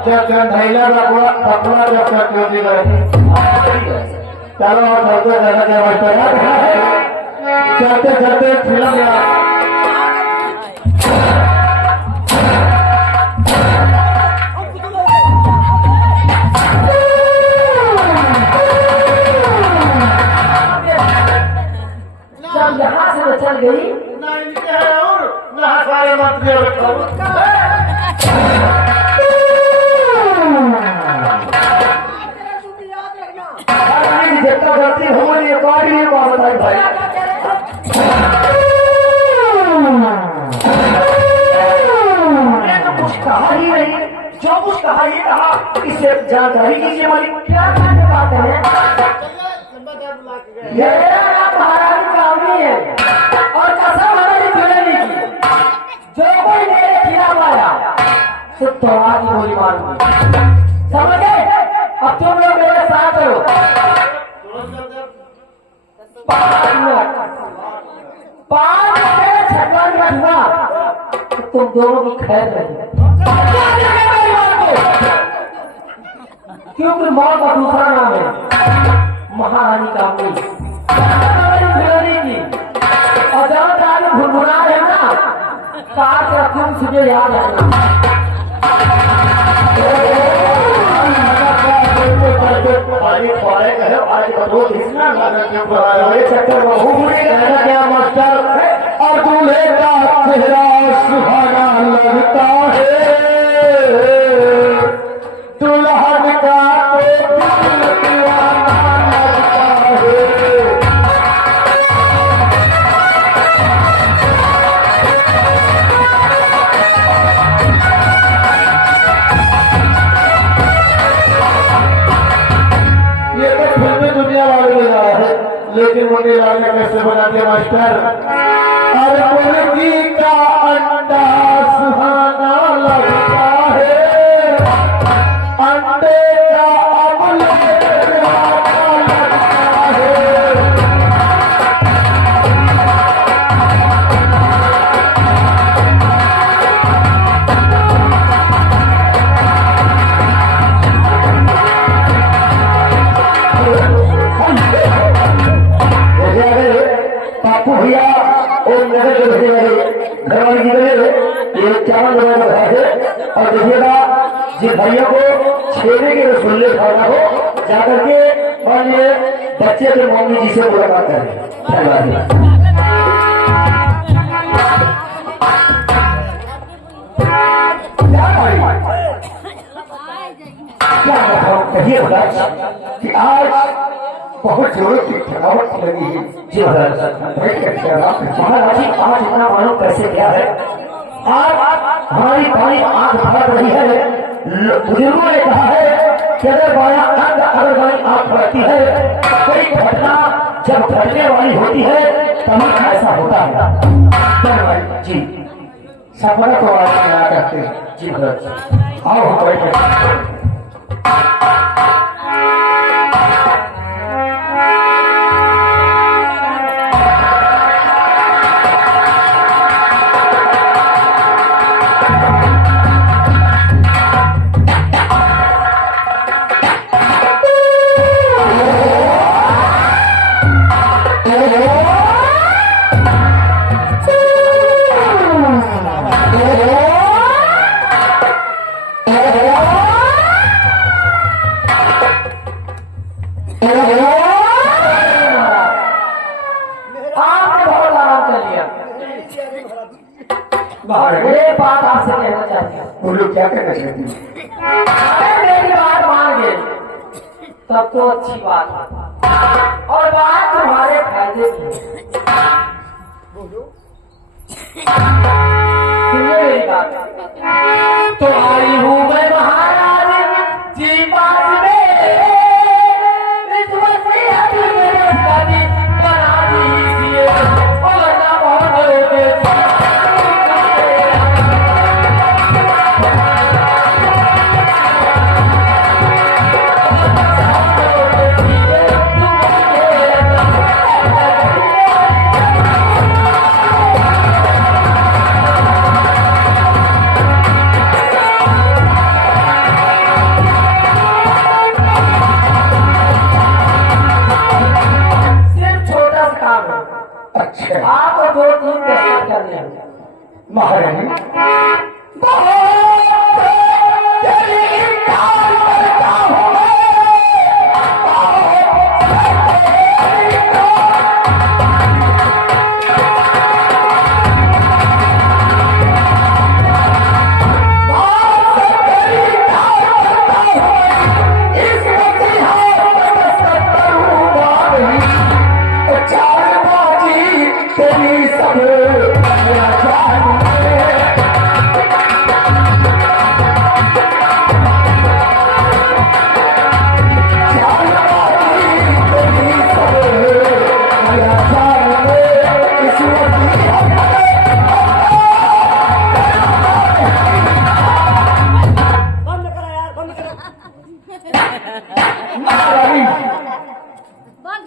जब धैला पकड़ा जब तक क्यों चलो चलते कहना क्या मास्टर चलते चलते फिल्म यार इसे जानकारी कीजिए मालिक, क्या कहने बात है? ये मेरा महारानी कामनी है और कसम हमारी जुड़ेगी की, जो कोई मेरे खिलाफ आया तो तोड़ा की गोली मारूंगी, समझ गए? अब तुम लोग मेरे साथ हो, 5 मिनट छटवान रखना तो तुम दोनों की खैर रही, क्योंकि मौत का दूसरा नाम है महारानी कामनी की। और जब तारीख भुनभुना है ना, काट रखूं तुझे याद आना। क्या मास्टर और दूल्हे का चेहरा सुहाना लगता है, दुल्हन का तो दिल दीवाना लगता है। ये तो फिल्मी दुनिया वाले में रहा है, लेकिन मुझे लाने कैसे बनाते मास्टर? अरे मुर्गी का अंडा सुहाना लगता है, अंडे का ऑमलेट सुहाना लगता है। बापू भैया और मेरे जो भैया घरवाली की तरह ये चावल लगाना है, और देखिएगा जिन भैया को छेने के रसगुल्ले खाना हो जाकर के और ये बच्चे के मम्मी जी से मुलाकात करें। धन्यवाद। क्या बताऊं, कहिए महाराज कि आज बहुत जोरों की थकावट लगी है। जी महाराज, महाराज जी आज इतना मालूम कैसे क्या है? आज हमारी बाई आंख फट रही है। बुजुर्गों ने कहा है कि अगर बाया अंग अगर बाई आंख फटती है, कोई घटना जब घटने वाली होती है तभी ऐसा होता है। जी सफर को आज क्या करते हैं? जी महाराज आओ हम बैठे। ये बात आपसे कहना चाहती हूँ। बोलो क्या कहना चाहती हूँ? मेरी बात मान गए तब तो अच्छी बात है, और बात तुम्हारे फायदे की है। सुनिए मेरी बात। तो आई हूँ मैं महाराज जी पास में, रिश्वत की हद मेरे शादी बना दीजिए और ना बहुत के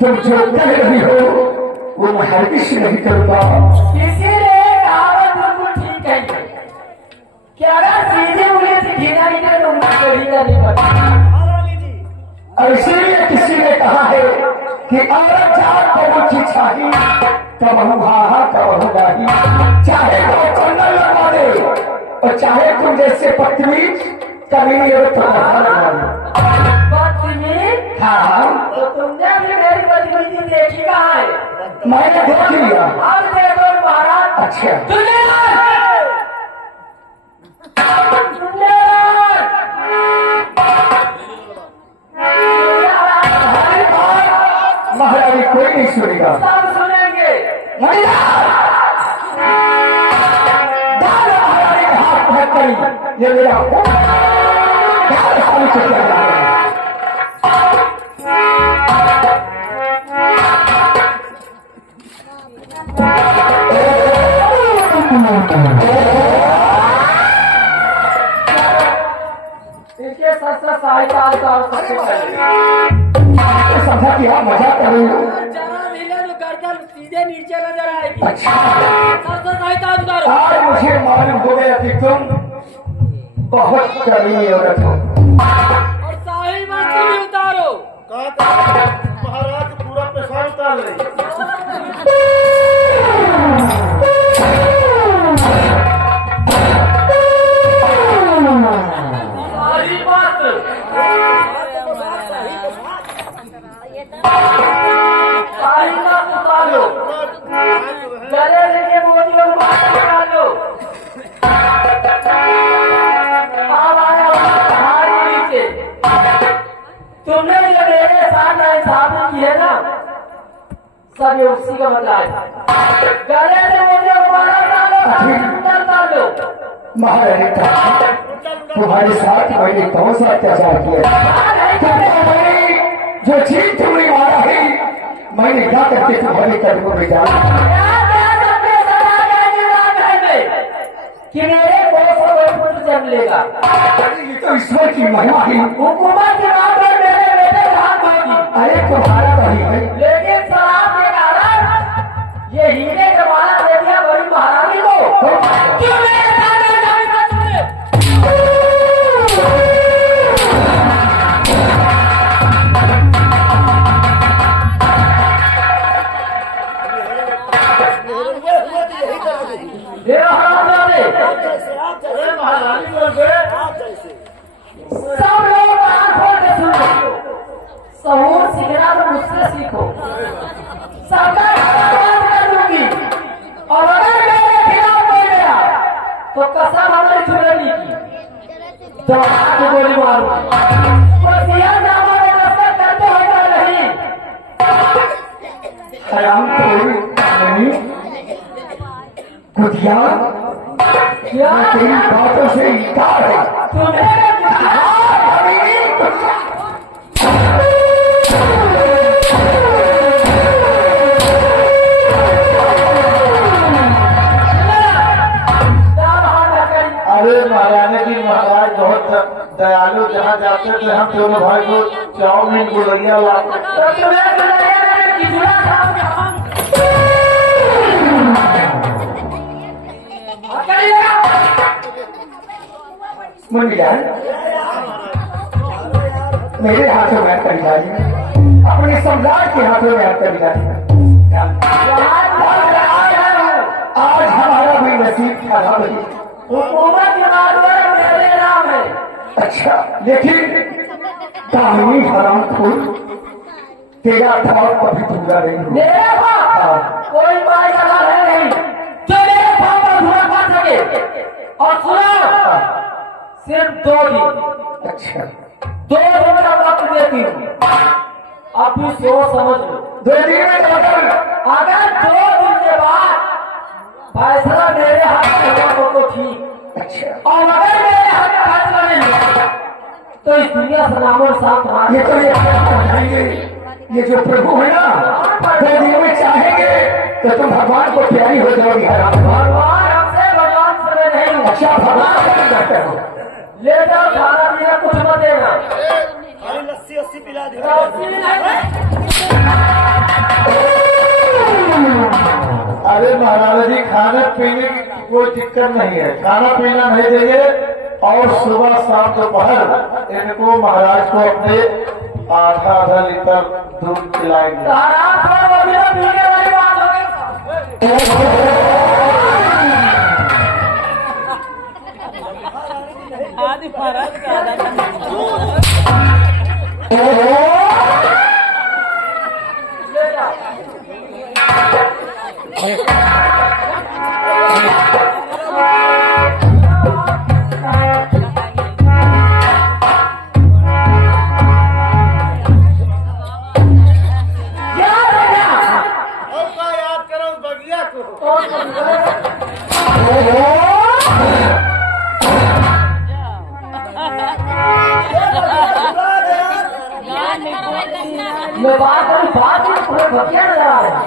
तुम जो कह रही हो वो मैं हरगिज नहीं करता। इसीलिए कहावत बिल्कुल ठीक है कि अगर सीधे उंगली से घिना ही ना तो उंगली कढ़ीना नहीं पड़ता। और इसीलिए किसी ने कहा है कि औरत जात को मुझी छाही कब हम हाहा कब हम गाही, चाहे तो चंदन लगा दे और चाहे तुम जैसे बदतमीज कभी तो लगा दे। बदतमीज? हाँ, तो तुमने अपनी मेरी बदतमीजी देखी कहाँ है? मैंने देख लिया। अब देखो महाराज। अच्छा, महारानी कोई नहीं सुनेगा। सब सुनेंगे। महारानी के हाथ में करी ये मेरा इसके सस्ता सहायता सबसे पहले समझा कि आप मजा कर रही हो। जरा हिले तो गर्दन सीधे नीचे नजर आएगी। अच्छा, सस्ता सहायता उतारो। आज मुझे मालूम हो गया कि तुम बहुत करीबी औरत हो। और साहिल वस्तु भी उतारो। महाराज पूरा पेशा उतार ले। सारी बात सारी बात उतारो। गले लेके मोतियों को बाहर निकालो। अब आया हारी नीचे। तुमने जो मेरे साथ इंसाफ की है ना, सब ये उसी का बदला है। गले से मोतियों को बाहर डालो, अंदर डालो। महारानी तुम्हारे साथ मैंने कौन सा अत्याचार किया? तुमको मैंने जो चीज तुमने मारा है मैंने क्या करके तुम्हारे कदमों में डाला कि मेरे 200 पुत्र जन्म लेगा। ये तो ईश्वर की महिमा है। हुकूमत के नाम पर मेरे बेटे धान होगी। अरे तुम्हारा नहीं है। लेकिन शराब के कारण ये हीरे का माला दे दिया बड़ी महारानी को। क्यों मेरे साथ नहीं था तुमने? सब लोग कान खोल के सुनो। सहूर सीखना तो मुझसे सीखो। सबका बात कर दूंगी और अगर मेरे खिलाफ बोल गया तो कसम हमारी छुड़ेगी की तो आपको गोली मारूंगी। वसीयत नामा में दस्तखत करते हो या नहीं? हराम नहीं खुदिया क्या तेरी बातों से इनकार है। तुम्हें अरे महारानी जी, महाराज बहुत दयालु, जहाँ जाते थे हम दोनों भाई को चाउमीन गुलरिया लाते। तो तुम्हें कितना खाओगे हम? मुंडिया मेरे हाथों में कर दिखाई, अपने सम्राट के हाथों में कर दिखाई। आज हमारा भी नसीब खराब है। हुकूमत के मामले मेरे नाम है। अच्छा, लेकिन कानूनी हराम खोर तेरा भाव कभी पूरा नहीं हुआ। मेरे पास कोई पाई का है नहीं जो मेरे पाप पर धुआं कर सके। और सुनो, सिर्फ 2 दिन। अच्छा, 2 दिन का वक्त देती हूँ। अभी सोच समझ लो। 2 दिन में टोटल अगर 2 दिन के बाद फैसला मेरे हाथ में हुआ तो ठीक, अच्छा, और अगर मेरे हाथ में फैसला नहीं हुआ तो इस दुनिया से नामो साथ ये तो ये समझाएंगे, ये जो प्रभु है ना 2 दिन में चाहेंगे तो तुम भगवान को प्यारी हो जाओगी। हराम भगवान हमसे भगवान से नहीं हूँ। अच्छा, भगवान को करते हो। ले जाओ खाना पीना कुछ मत देना। लस्सी पिला दे। लस्सी भी नहीं। खाने पीने की कोई दिक्कत नहीं है, खाना पीना नहीं देंगे और सुबह शाम दोपहर इनको महाराज को अपने आधा आधा लीटर दूध पिलाएंगे। आदि महाराज का याद करो बगिया को ये बात ही पूरे भतिया नजर आ रहा है।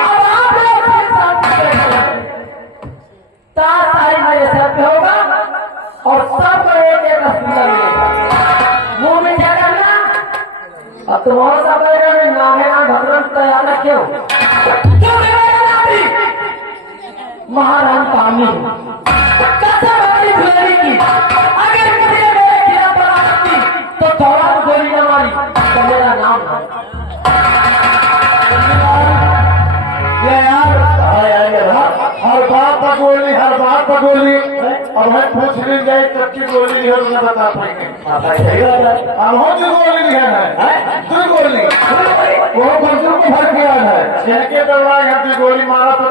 अब आप लोग अपने साथ तारी मेरे सर पे होगा और सबको एक एक रसगुल्ला मिलेगा। मुंह में क्या करना? अब तुम्हारा सब में नामे ना भगवान तैयार रखे हो क्यों महारानी कामी की अगर किसी ने मेरे खिलाफ बगावत की तो थोड़ा गोली न मारी तो मेरा नाम ये यार हर बात पर गोली अब मैं पूछ ली जाए तब की गोली है उन्हें बता पाएंगे। अब हो जो गोली नहीं है तू गोली वो बंदूक को भर किया है जिनके दौरान यहाँ गोली मारा तो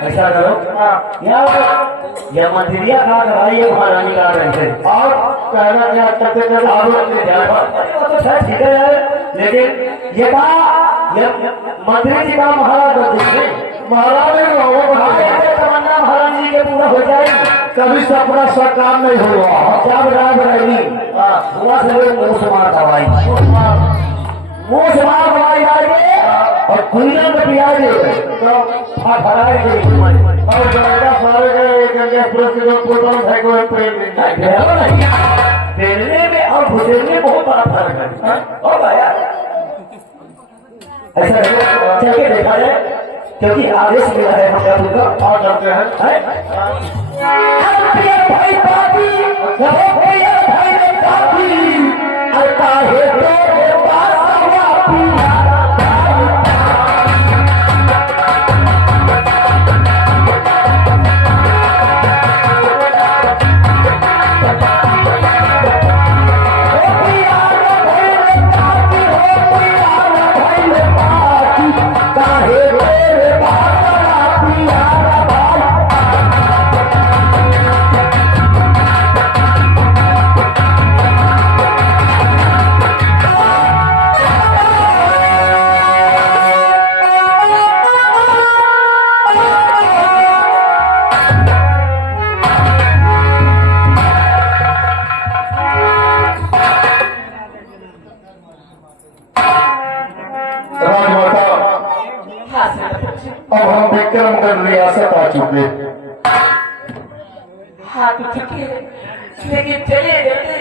ऐसा करो यह मंदिरिया खा कर आई है महारानी ला रहे थे और कहना क्या करते थे वो तो शायद ठीक है यार लेकिन ये मंत्री जी का महाराज तमन्ना महारानी जी के पूरा हो जाएगी कभी सपना साकार नहीं हुआ जब रात रहेगी हुआ से मुंह से मार दवाई मुंह से मार दवाई डालेंगे और खुलना में पियागे तो फड़ाएंगे और गंगा सारे गंगा प्रोटोन है कोई प्रेम नहीं बेलने में और भुजेलने में बहुत बड़ा फर्क है और भैया ऐसा चल के देखा जाए क्योंकि आदेश मिला है हमका और डरते हैं भाई पापी अब हम विक्रमगढ़ रियासत आ चुके। हाँ तो ठीक है लेकिन चलिए जल्दी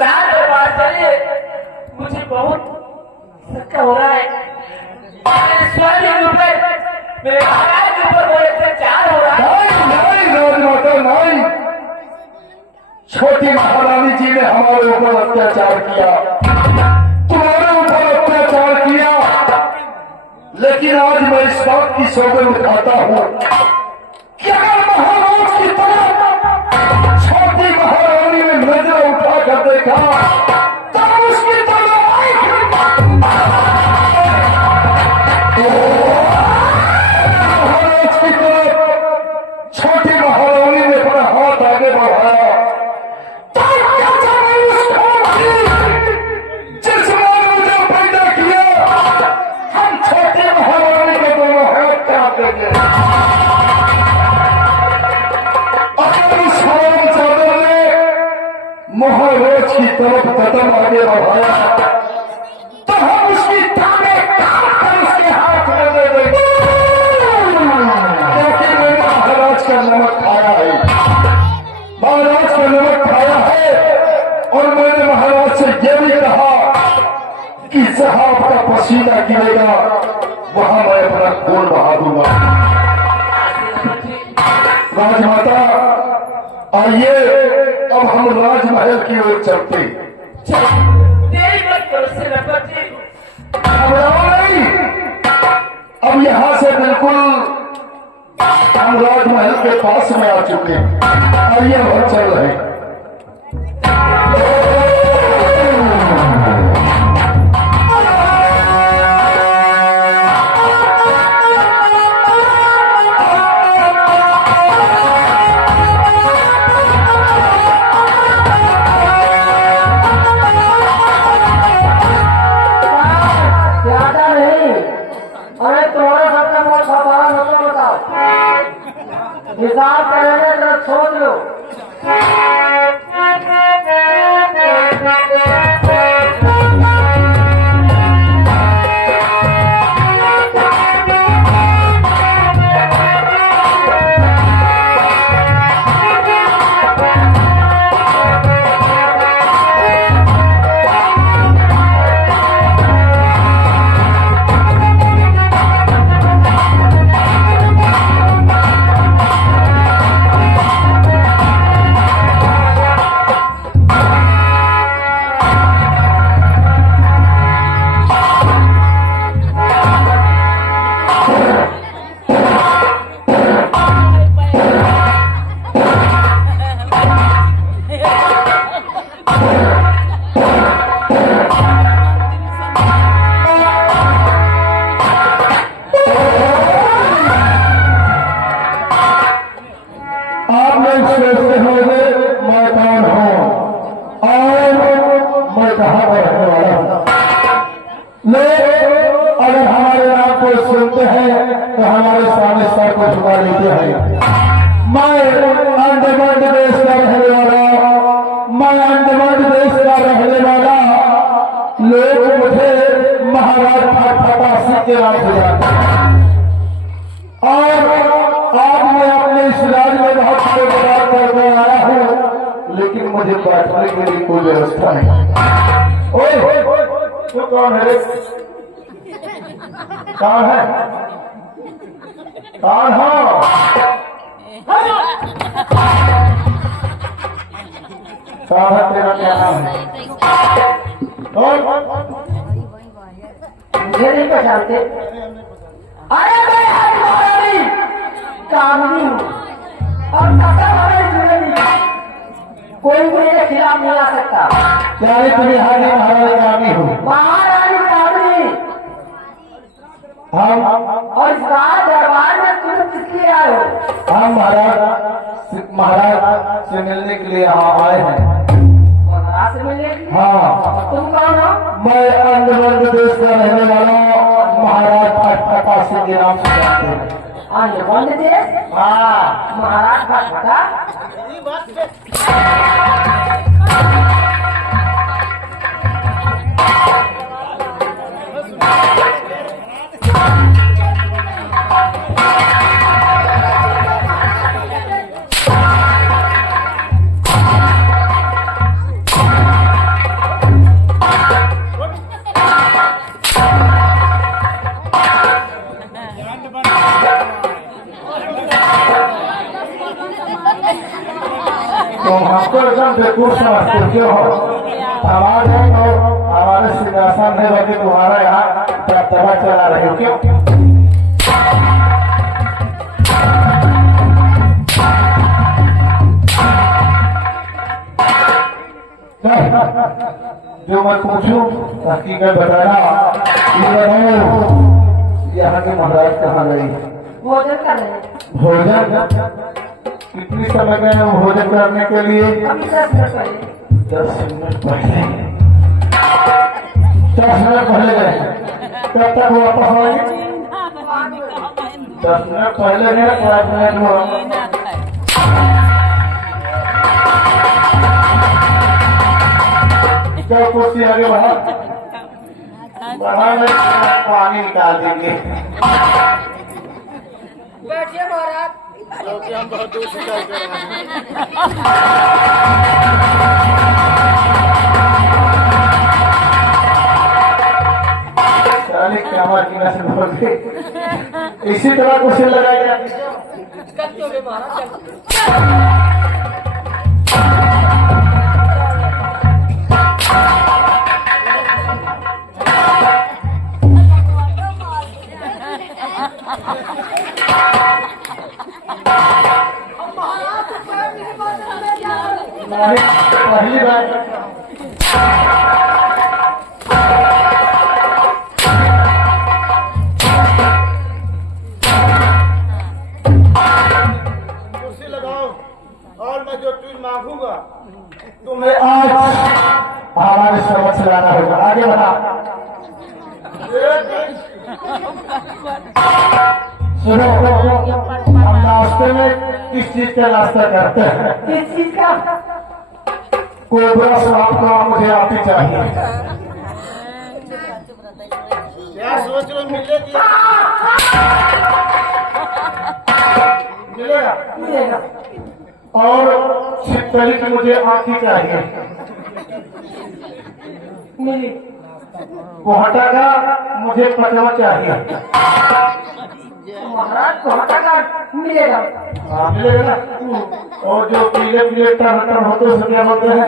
रात और बात चलिए मुझे बहुत शक्का हो रहा है मेरे स्वयं ऊपर मेरे महाराज के ऊपर बहुत अत्याचार हो रहा है। नहीं राजमाता नहीं, छोटी महारानी जी ने हमारे ऊपर अत्याचार किया, तुम्हारे ऊपर अत्याचार किया, लेकिन आज मैं इस बात की सौगंध उठाता हूँ कि अगर महाराज की तरफ छोटी महारानी ने नजर उठा कर देखा तो उसकी महाराज की तरफ छोटी महारानी ने अपना हाथ आगे बढ़ाया तो जिसने मुझे पैदा किया हम छोटी महारानी के दोनों हाथ काट देंगे। अगर उस हराम चादर ने महाराज की तरफ कदम आगे बढ़ाया तो हम उसकी टांगे काट कर उसके हाथ में दे देंगे, क्योंकि मैंने महाराज का नमक खाया है, महाराज का नमक खाया है। और मैंने महाराज से यह भी कहा कि जहां आपका पसीना गिरेगा वहां मैं अपना खून बहा दूंगा। राजमाता आइए, अब हम राजमहल की ओर चलते। तेरी मत करो सेनापति। घबराओ नहीं, अब यहाँ से बिल्कुल हम राजमहल के पास में आ चुके हैं। आइए हम चल रहे हैं। ज्यादा नहीं, अरे तुम्हारा सबका बहुत सावधान होता बताओ, हिसाब करेंगे तो सोच लो। अगर हमारे नाम को सुनते हैं तो हमारे सामने सर को झुका लेते हैं। मैं अंडमान देश का रहने वाला, मैं अंडमान देश का रहने वाला, लोग मुझे महाराज फटा सिंह के नाम से जानते हैं। और आज मैं अपने इस राज्य में बहुत सारे बात करने आया हूँ, लेकिन मुझे बैठने के लिए कोई व्यवस्था नहीं। ओए तू कौन है? कौन है? कौन हो? कौन है? तेरा क्या नाम है? कौन? मुझे नहीं पहचानते? अरे मैं महारानी कामनी हूँ और कसम जुड़ेगी, कोई मेरे खिलाफ नहीं आ सकता। क्या ये तुम्हें हारी महारानी कामनी हो? महारानी कामनी। हम और इस राज दरबार में तुम किस लिए आए हो? हम महाराज से मिलने के लिए यहाँ आए हैं। महाराज से मिलने के लिए? हाँ। तुम कौन हो? मैं अंडमान देश का रहने वाला महाराज फटा सिंह के नाम से जानते हैं। अंडमान देश? हाँ। महाराज फटा? तो हमको एकदम बेकूफ समझते क्यों हो? हमारे तो हमारे सिंहासन है, बाकी तुम्हारा यहाँ दबदबा चला रहे हो क्यों? जो मैं पूछूं हकीकत बताना, ये बताओ यहाँ के महाराज कहाँ गई? भोजन कर रहे? भोजन? कितनी समय गए भोजन करने के लिए? अभी 10 मिनट पहले। 10 मिनट पहले? 10 मिनट पहले गए? कब तक वापस आएंगे? 10 मिनट पहले गए, 5 मिनट हुआ। क्या कुर्सी आगे बढ़ा में पानी निकाल देंगे। बैठिए महाराज। हम बहुत दूर से चल कर रहे हैं। क्या हमारे की नस्ल हो गई। इसी तरह कुछ लगाएगा। पहली बार कुर्सी लगाओ और मैं जो चीज मांगूंगा तुम्हें आज हमारे समझ से लाना होगा। आगे बढ़ा। सुनो, हम नाश्ते में किस चीज का नाश्ता करते हैं? किस चीज का? कोबरा स्वाद का मुझे आती चाहिए। क्या सोच रहे हो? मिलेगी? मिलेगा? मिलेगा। और छिपकली की मुझे आती चाहिए। मिली। कोहटा का मुझे पचवा चाहिए। महाराज कोहटा का मिलेगा। हाँ, मिलेगा ना। और जो पीले पीले टमाटर होते हैं उसको क्या बोलते हैं?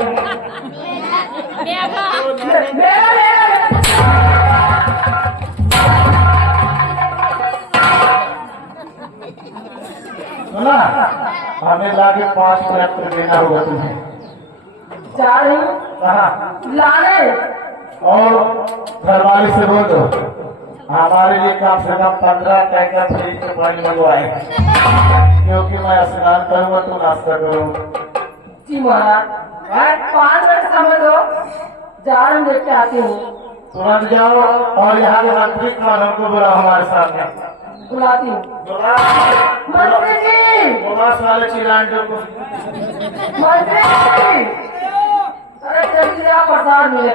सुना, हमें लाके 5 ट्रैक्टर देना होगा तुम्हें। जा रही कहा लाने। और घरवाली से बोल दो हमारे लिए कम से कम 15 टैंकर फ्रिज के पानी मंगवाए, क्योंकि मैं स्नान करूंगा तो नाश्ता करूंगा। जी महाराज, 5 मिनट समझ लो, जा रही देख के आती हूँ। तुरंत जाओ और यहाँ के मंत्री खानों को बुलाओ हमारे सामने। बुलाती हूँ। बुला मंत्री जी, बुला साले चिरांडों को। मंत्री जी, अरे जल्दी से आप प्रसाद मिले।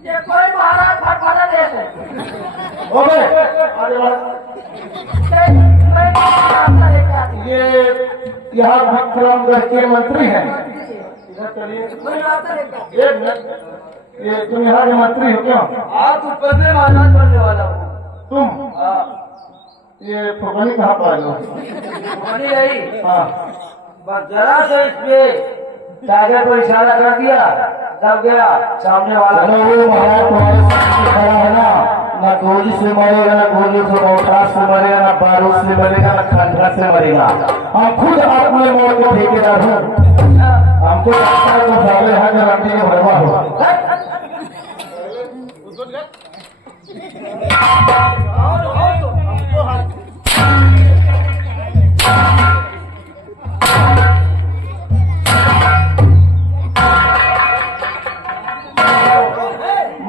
ये कोई महाराज फटफटा देते। हो गए? आगे बढ़ो। ये यहाँ भक्तरामगढ़ के मंत्री हैं। इधर चलिए। एक मिनट। ये तुम यहाँ के मंत्री हो क्या? आप ऊपर में महाराज बनने वाला हूँ। तुम ये फुकनी कहाँ पाए हो? बनी गई। हाँ, बस जरा से इस पे टाइगर को इशारा कर दिया, दब गया सामने वाला। चलो वो महाराज तुम्हारे सामने खड़ा है ना गोली से मरेगा, ना गोली से मोटार से मरेगा, ना बारूद से मरेगा, ना खंडर से मरेगा। हम खुद अपने मौत के ठेकेदार हूँ। हमको लगता है तो साले यहाँ के रंडी के भरवा हो।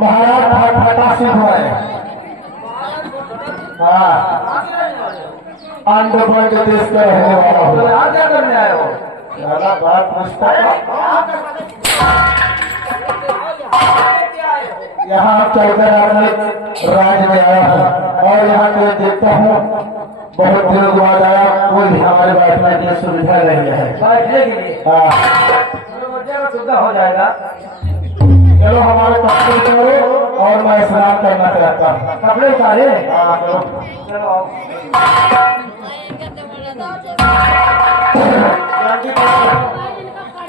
महाराज फटा सिंह है। हाँ, अंडरवर्ल्ड देश का रहने वाला हो। यहाँ क्या करने आए हो? ज्यादा बात पूछता है। यहाँ चलकर अपने राज्य में आया हूँ और यहाँ के देखता हूँ बहुत दिनों बाद आया, कोई हमारे बैठने की सुविधा नहीं है। बैठने के लिए हाँ, सुविधा हो जाएगा। चलो हमारे कपड़े उतारो और मैं स्नान करना चाहता हूँ। कपड़े उतारे? हाँ, चलो। चलो आओ।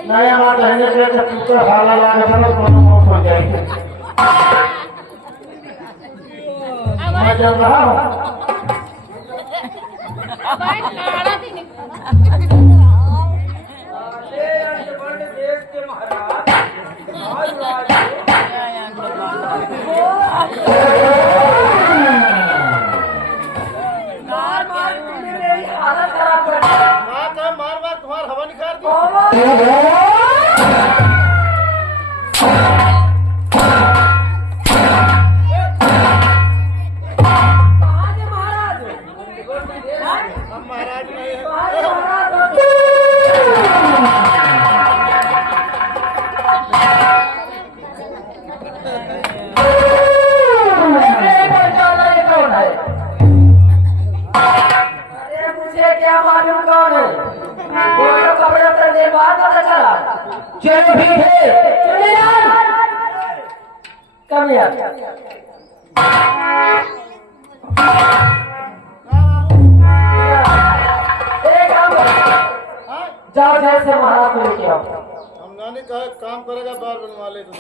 नया बात रहने के कुकर खाना लाने चलो तो मौत हो जाएगी। मैं चल रहा हूँ। देश के महाराज हालत खराब कर मार मार तुम्हारा हवा निकाल दी। हम महाराज नहीं हैं। तुझे क्या मालूम कौन है? वो तो कपड़े पहनने बाद पता चला। चलो ठीक है, चले जाओ। कम यार। एक काम जाओ, जैसे महाराज को लेके आओ। हम नानी का काम करेगा, बार बनवा ले तो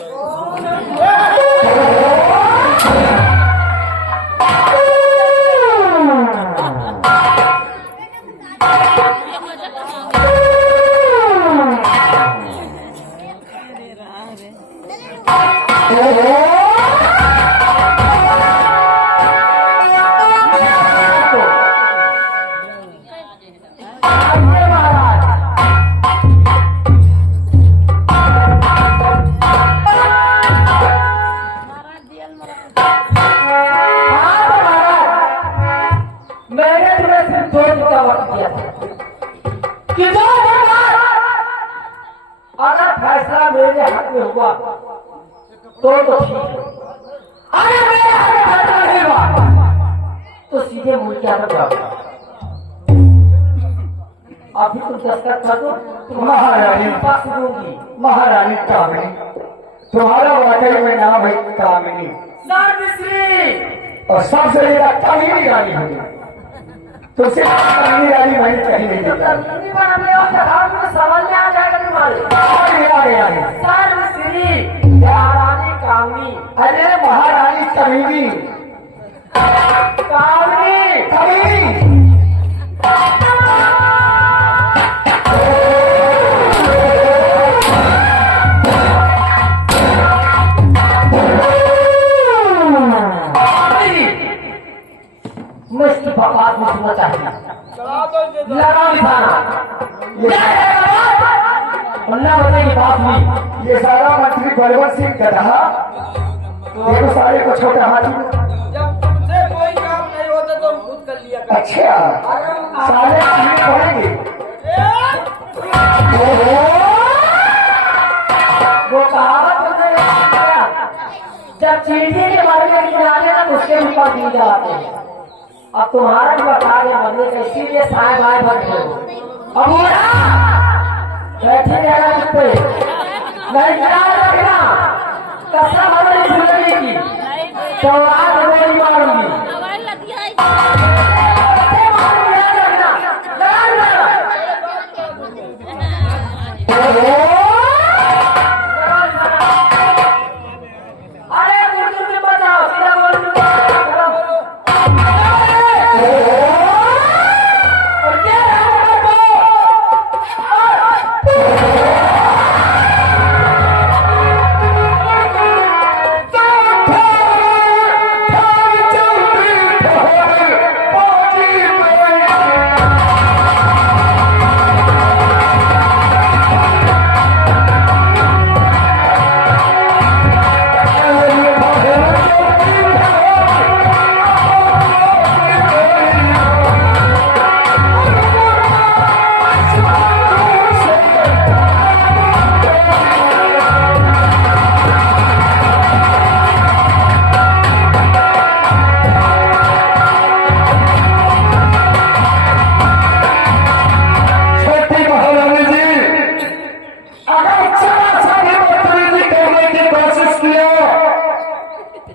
अगर फैसला मेरे हाथ में हुआ तो ठीक है, अगर मेरे हाथ में फैसला नहीं हुआ तो सीधे मुड़ के आकर जाओ। अभी तुम दस्तखत कर दो, महारानी पास दूंगी। महारानी कामिनी, तुम्हारा वाकई में नाम है कामिनी, सर्वश्री और सबसे ज्यादा कामिनी रानी होगी। तुमसे कामिनी रानी मैंने कहीं नहीं देखा। समझ में आ जाएगा तुम्हारे। आगे सर्वश्री महारानी कामिनी। अरे महारानी कामिनी, कामिनी कामिनी मैं इसकी बकवास में सुनना चाहिए। लगा दिखाना बल्ला बल्ले की बात हुई। ये सारा मंत्री बलवंत सिंह गधा, देखो सारे को छोटा हाथी। जब तुमसे कोई काम नहीं होता तो खुद कर लिया कर। अच्छा, सारे चीजें पड़ेंगे। वो कहावत जब चींटी के बारे में निकाले ना तो उसके ऊपर दी जाते हैं। अब तुम्हारा भी बता रहे बंदे का, इसीलिए साए बाएं बन गए। अब बैठे रहना पे नहीं ख्याल रखना, कसम हमारी जिंदगी की चौराहा गोली मारूंगी। अरे मुझे भी बचाओ, सीधा बोल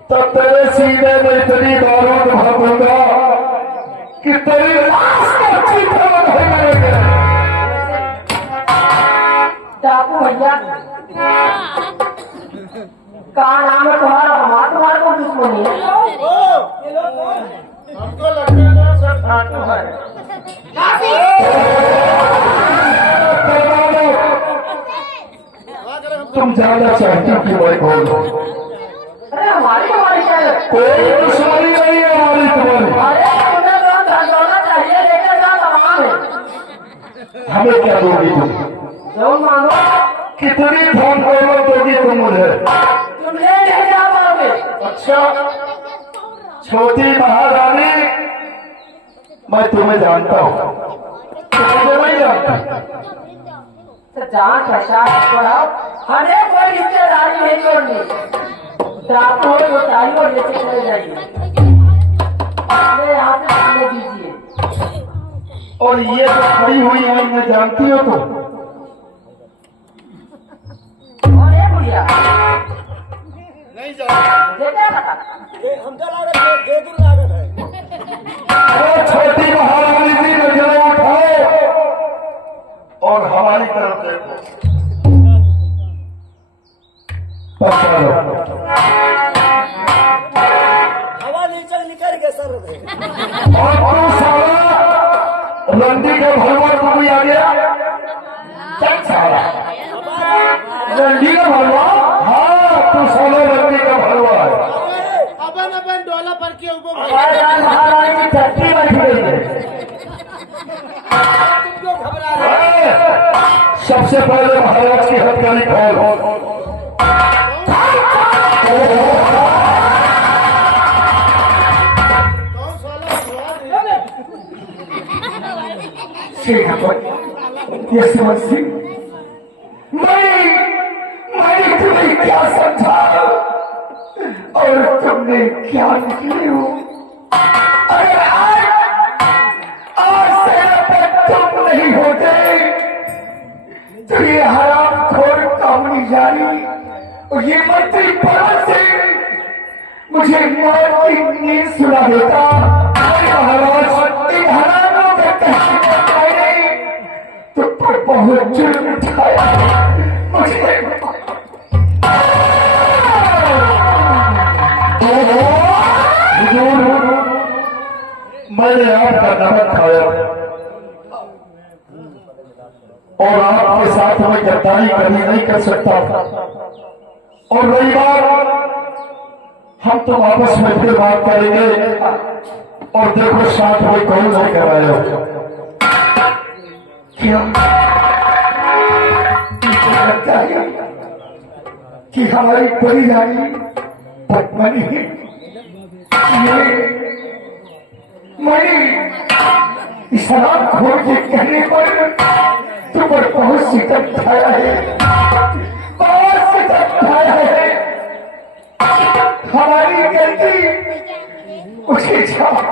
तो तेरे सीने में इतनी बारूद भरूंगा कि तेरी लाश का चीखना नहीं मरेगा। डाकू भैया का नाम है तुम्हारा? तुम्हारे को दुश्मनी है। हमको लगता है सब ठाकुर है। तुम जाना चाहती हो कि मैं कौन हूँ? अरे हमारी क्या है? कोई दुश्मनी नहीं है हमारी तुम्हारी। अरे तुम्हें तो धन दौलत चाहिए, लेकर जा तमाम है। हमें क्या दोगी तुम? जो मांगो कितनी धन दौलत दोगी तुम मुझे? तुम ले नहीं जा पाओगे। अच्छा, छोटी महारानी, मैं तुम्हें जानता हूँ, मुझे नहीं जानता। तो जान पहचान बढ़ाओ, हमें कोई रिश्तेदारी नहीं छोड़नी। डाकू हो तो चाहिए और लेके चले जाइए। मेरे यहाँ से जाने दीजिए। और ये तो खड़ी हुई है, मैं जानती हो तो अरे भैया नहीं जाओ मुझे क्या पता ये हमका लागत है दे दूर लागत है अरे छोटी महारानी की नजरें उठाओ और हमारी तरफ देखो। हवा नीचे निकल के सर है और तू साला रंडी का भगवान तू भी आ गया। चल साला रंडी का भगवान, हाँ तू साला रंडी का भगवान है। अपन अपन डोला पर के ऊपर हमारे यहाँ महारानी की छठी बैठ गई है तुमको घबरा रहे सबसे पहले महाराज की हथकड़ी खोल। कौन साला भगवान ये समझ सी मैंने तुम्हें क्या समझा और तुमने क्या निकली हो। अगर आज से तक तुम नहीं होते तो ये हराम खोर कामनी जारी और ये मंत्री पर्वत से मुझे मौत की नींद सुना देता। महाराज इन हरामों के कहने पर मैंने तुम पर बहुत जुर्म उठाया। मुझे मैंने आपका नमक खाया और आपके साथ में गद्दारी कभी नहीं कर सकता। और रही बात, हम तो आपस में फिर बात करेंगे और देखो साथ में कौन नहीं कर रहे हो। क्यों लगता है कि हमारी बड़ी रानी पद्मनी है। मैंने शराब खोल के कहने पर तुम पर बहुत सितम उठाया है, बहुत सितम उठाया है। हमारी गलती उसे छाप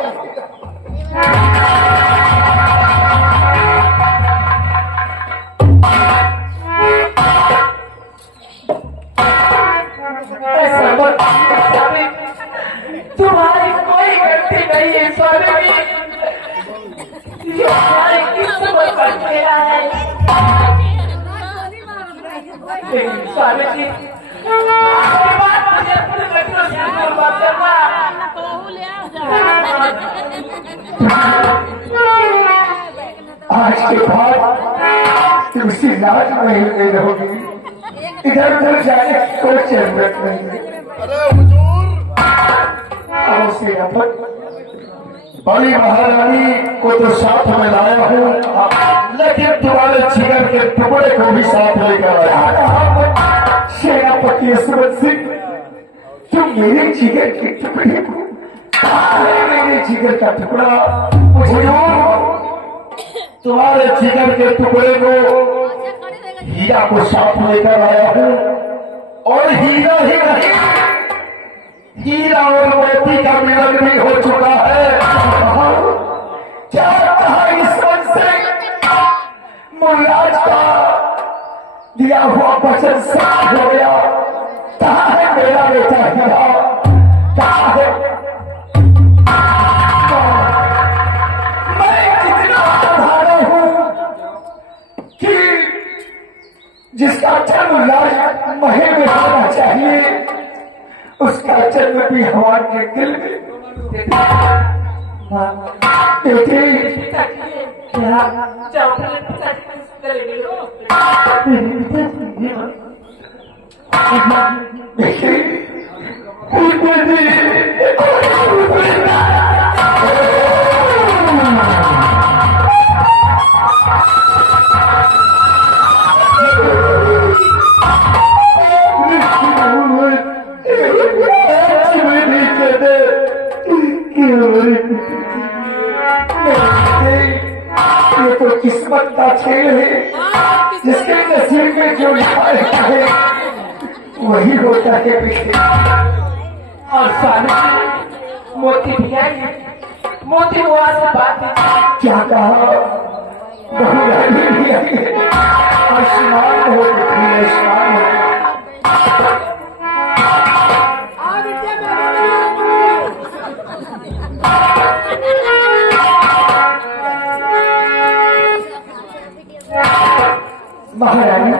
तुम्हारी कोई गलती नहीं है स्वामी, ये हमारी किस्मत बन गया है। स्वामी जी आपके बाद मुझे अपने बच्चों से बर्बाद करना। आज के बाद तुम उसी लाज में रहोगी, इधर उधर जाने की कोई जरूरत नहीं है। बड़ी महारानी को तो साथ में लाया हूँ, लेकिन तुम्हारे जिगर के टुकड़े को भी साथ लेकर आया। सेनापति यशवंत सिंह, तुम मेरे जिगर के टुकड़े को, मेरे जिगर का टुकड़ा तुम्हारे जिगर के टुकड़े को, हीरा को साथ लेकर आया हूँ। और हीरा ही नहीं, हीरा और मोती का मिलन भी हो चुका है। क्या कहा इस मन से मुल्लाज का दिया हुआ वचन साफ हो गया। कहा है मेरा बेटा हीरा, कहा है मैं कितना आभारी हूँ कि जिसका जन्म लाज महल में होना चाहिए उसका जन्म भी हमारे दिल में। बेटे क्या ये तो किस्मत का खेल है, जिसके नसीब में जो लिखा है वही होता है। और स्वामी जी मोती भैया मोती बुआ से बात की। क्या कहा? बहुरानी भी आई है। स्नान हो गई है, स्नान हो महारानी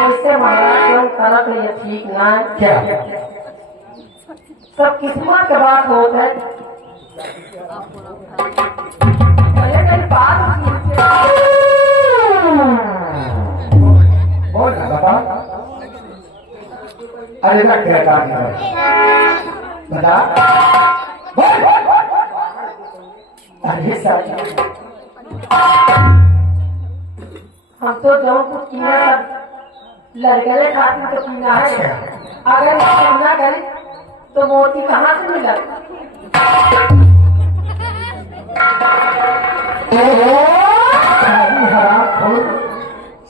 वैसे महाराज हम करत है ये ठीक ना है। क्या? सब किस्मत के बात होत है। पहले कहीं बात बोल ना बता। अरे ना क्या काम है? बता। बोल। अरे साहब हम तो जो कुछ कीना लड़के खातिर तो कीना है। अगर कीना करे तो मोती कहाँ से मिला?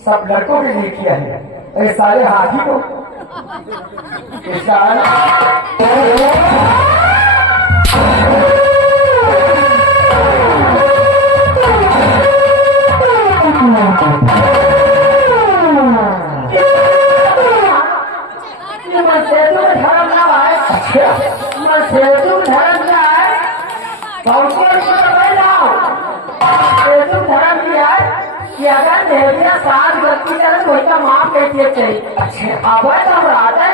सब लड़कों के लिए किया है। ये सारे हाथी को धर्म ना है। धर्म क्या है? धर्म भी है कि अगर देविया साथ गलती करे तो उसका माफ कैसे चाहिए। अब तो हम राजा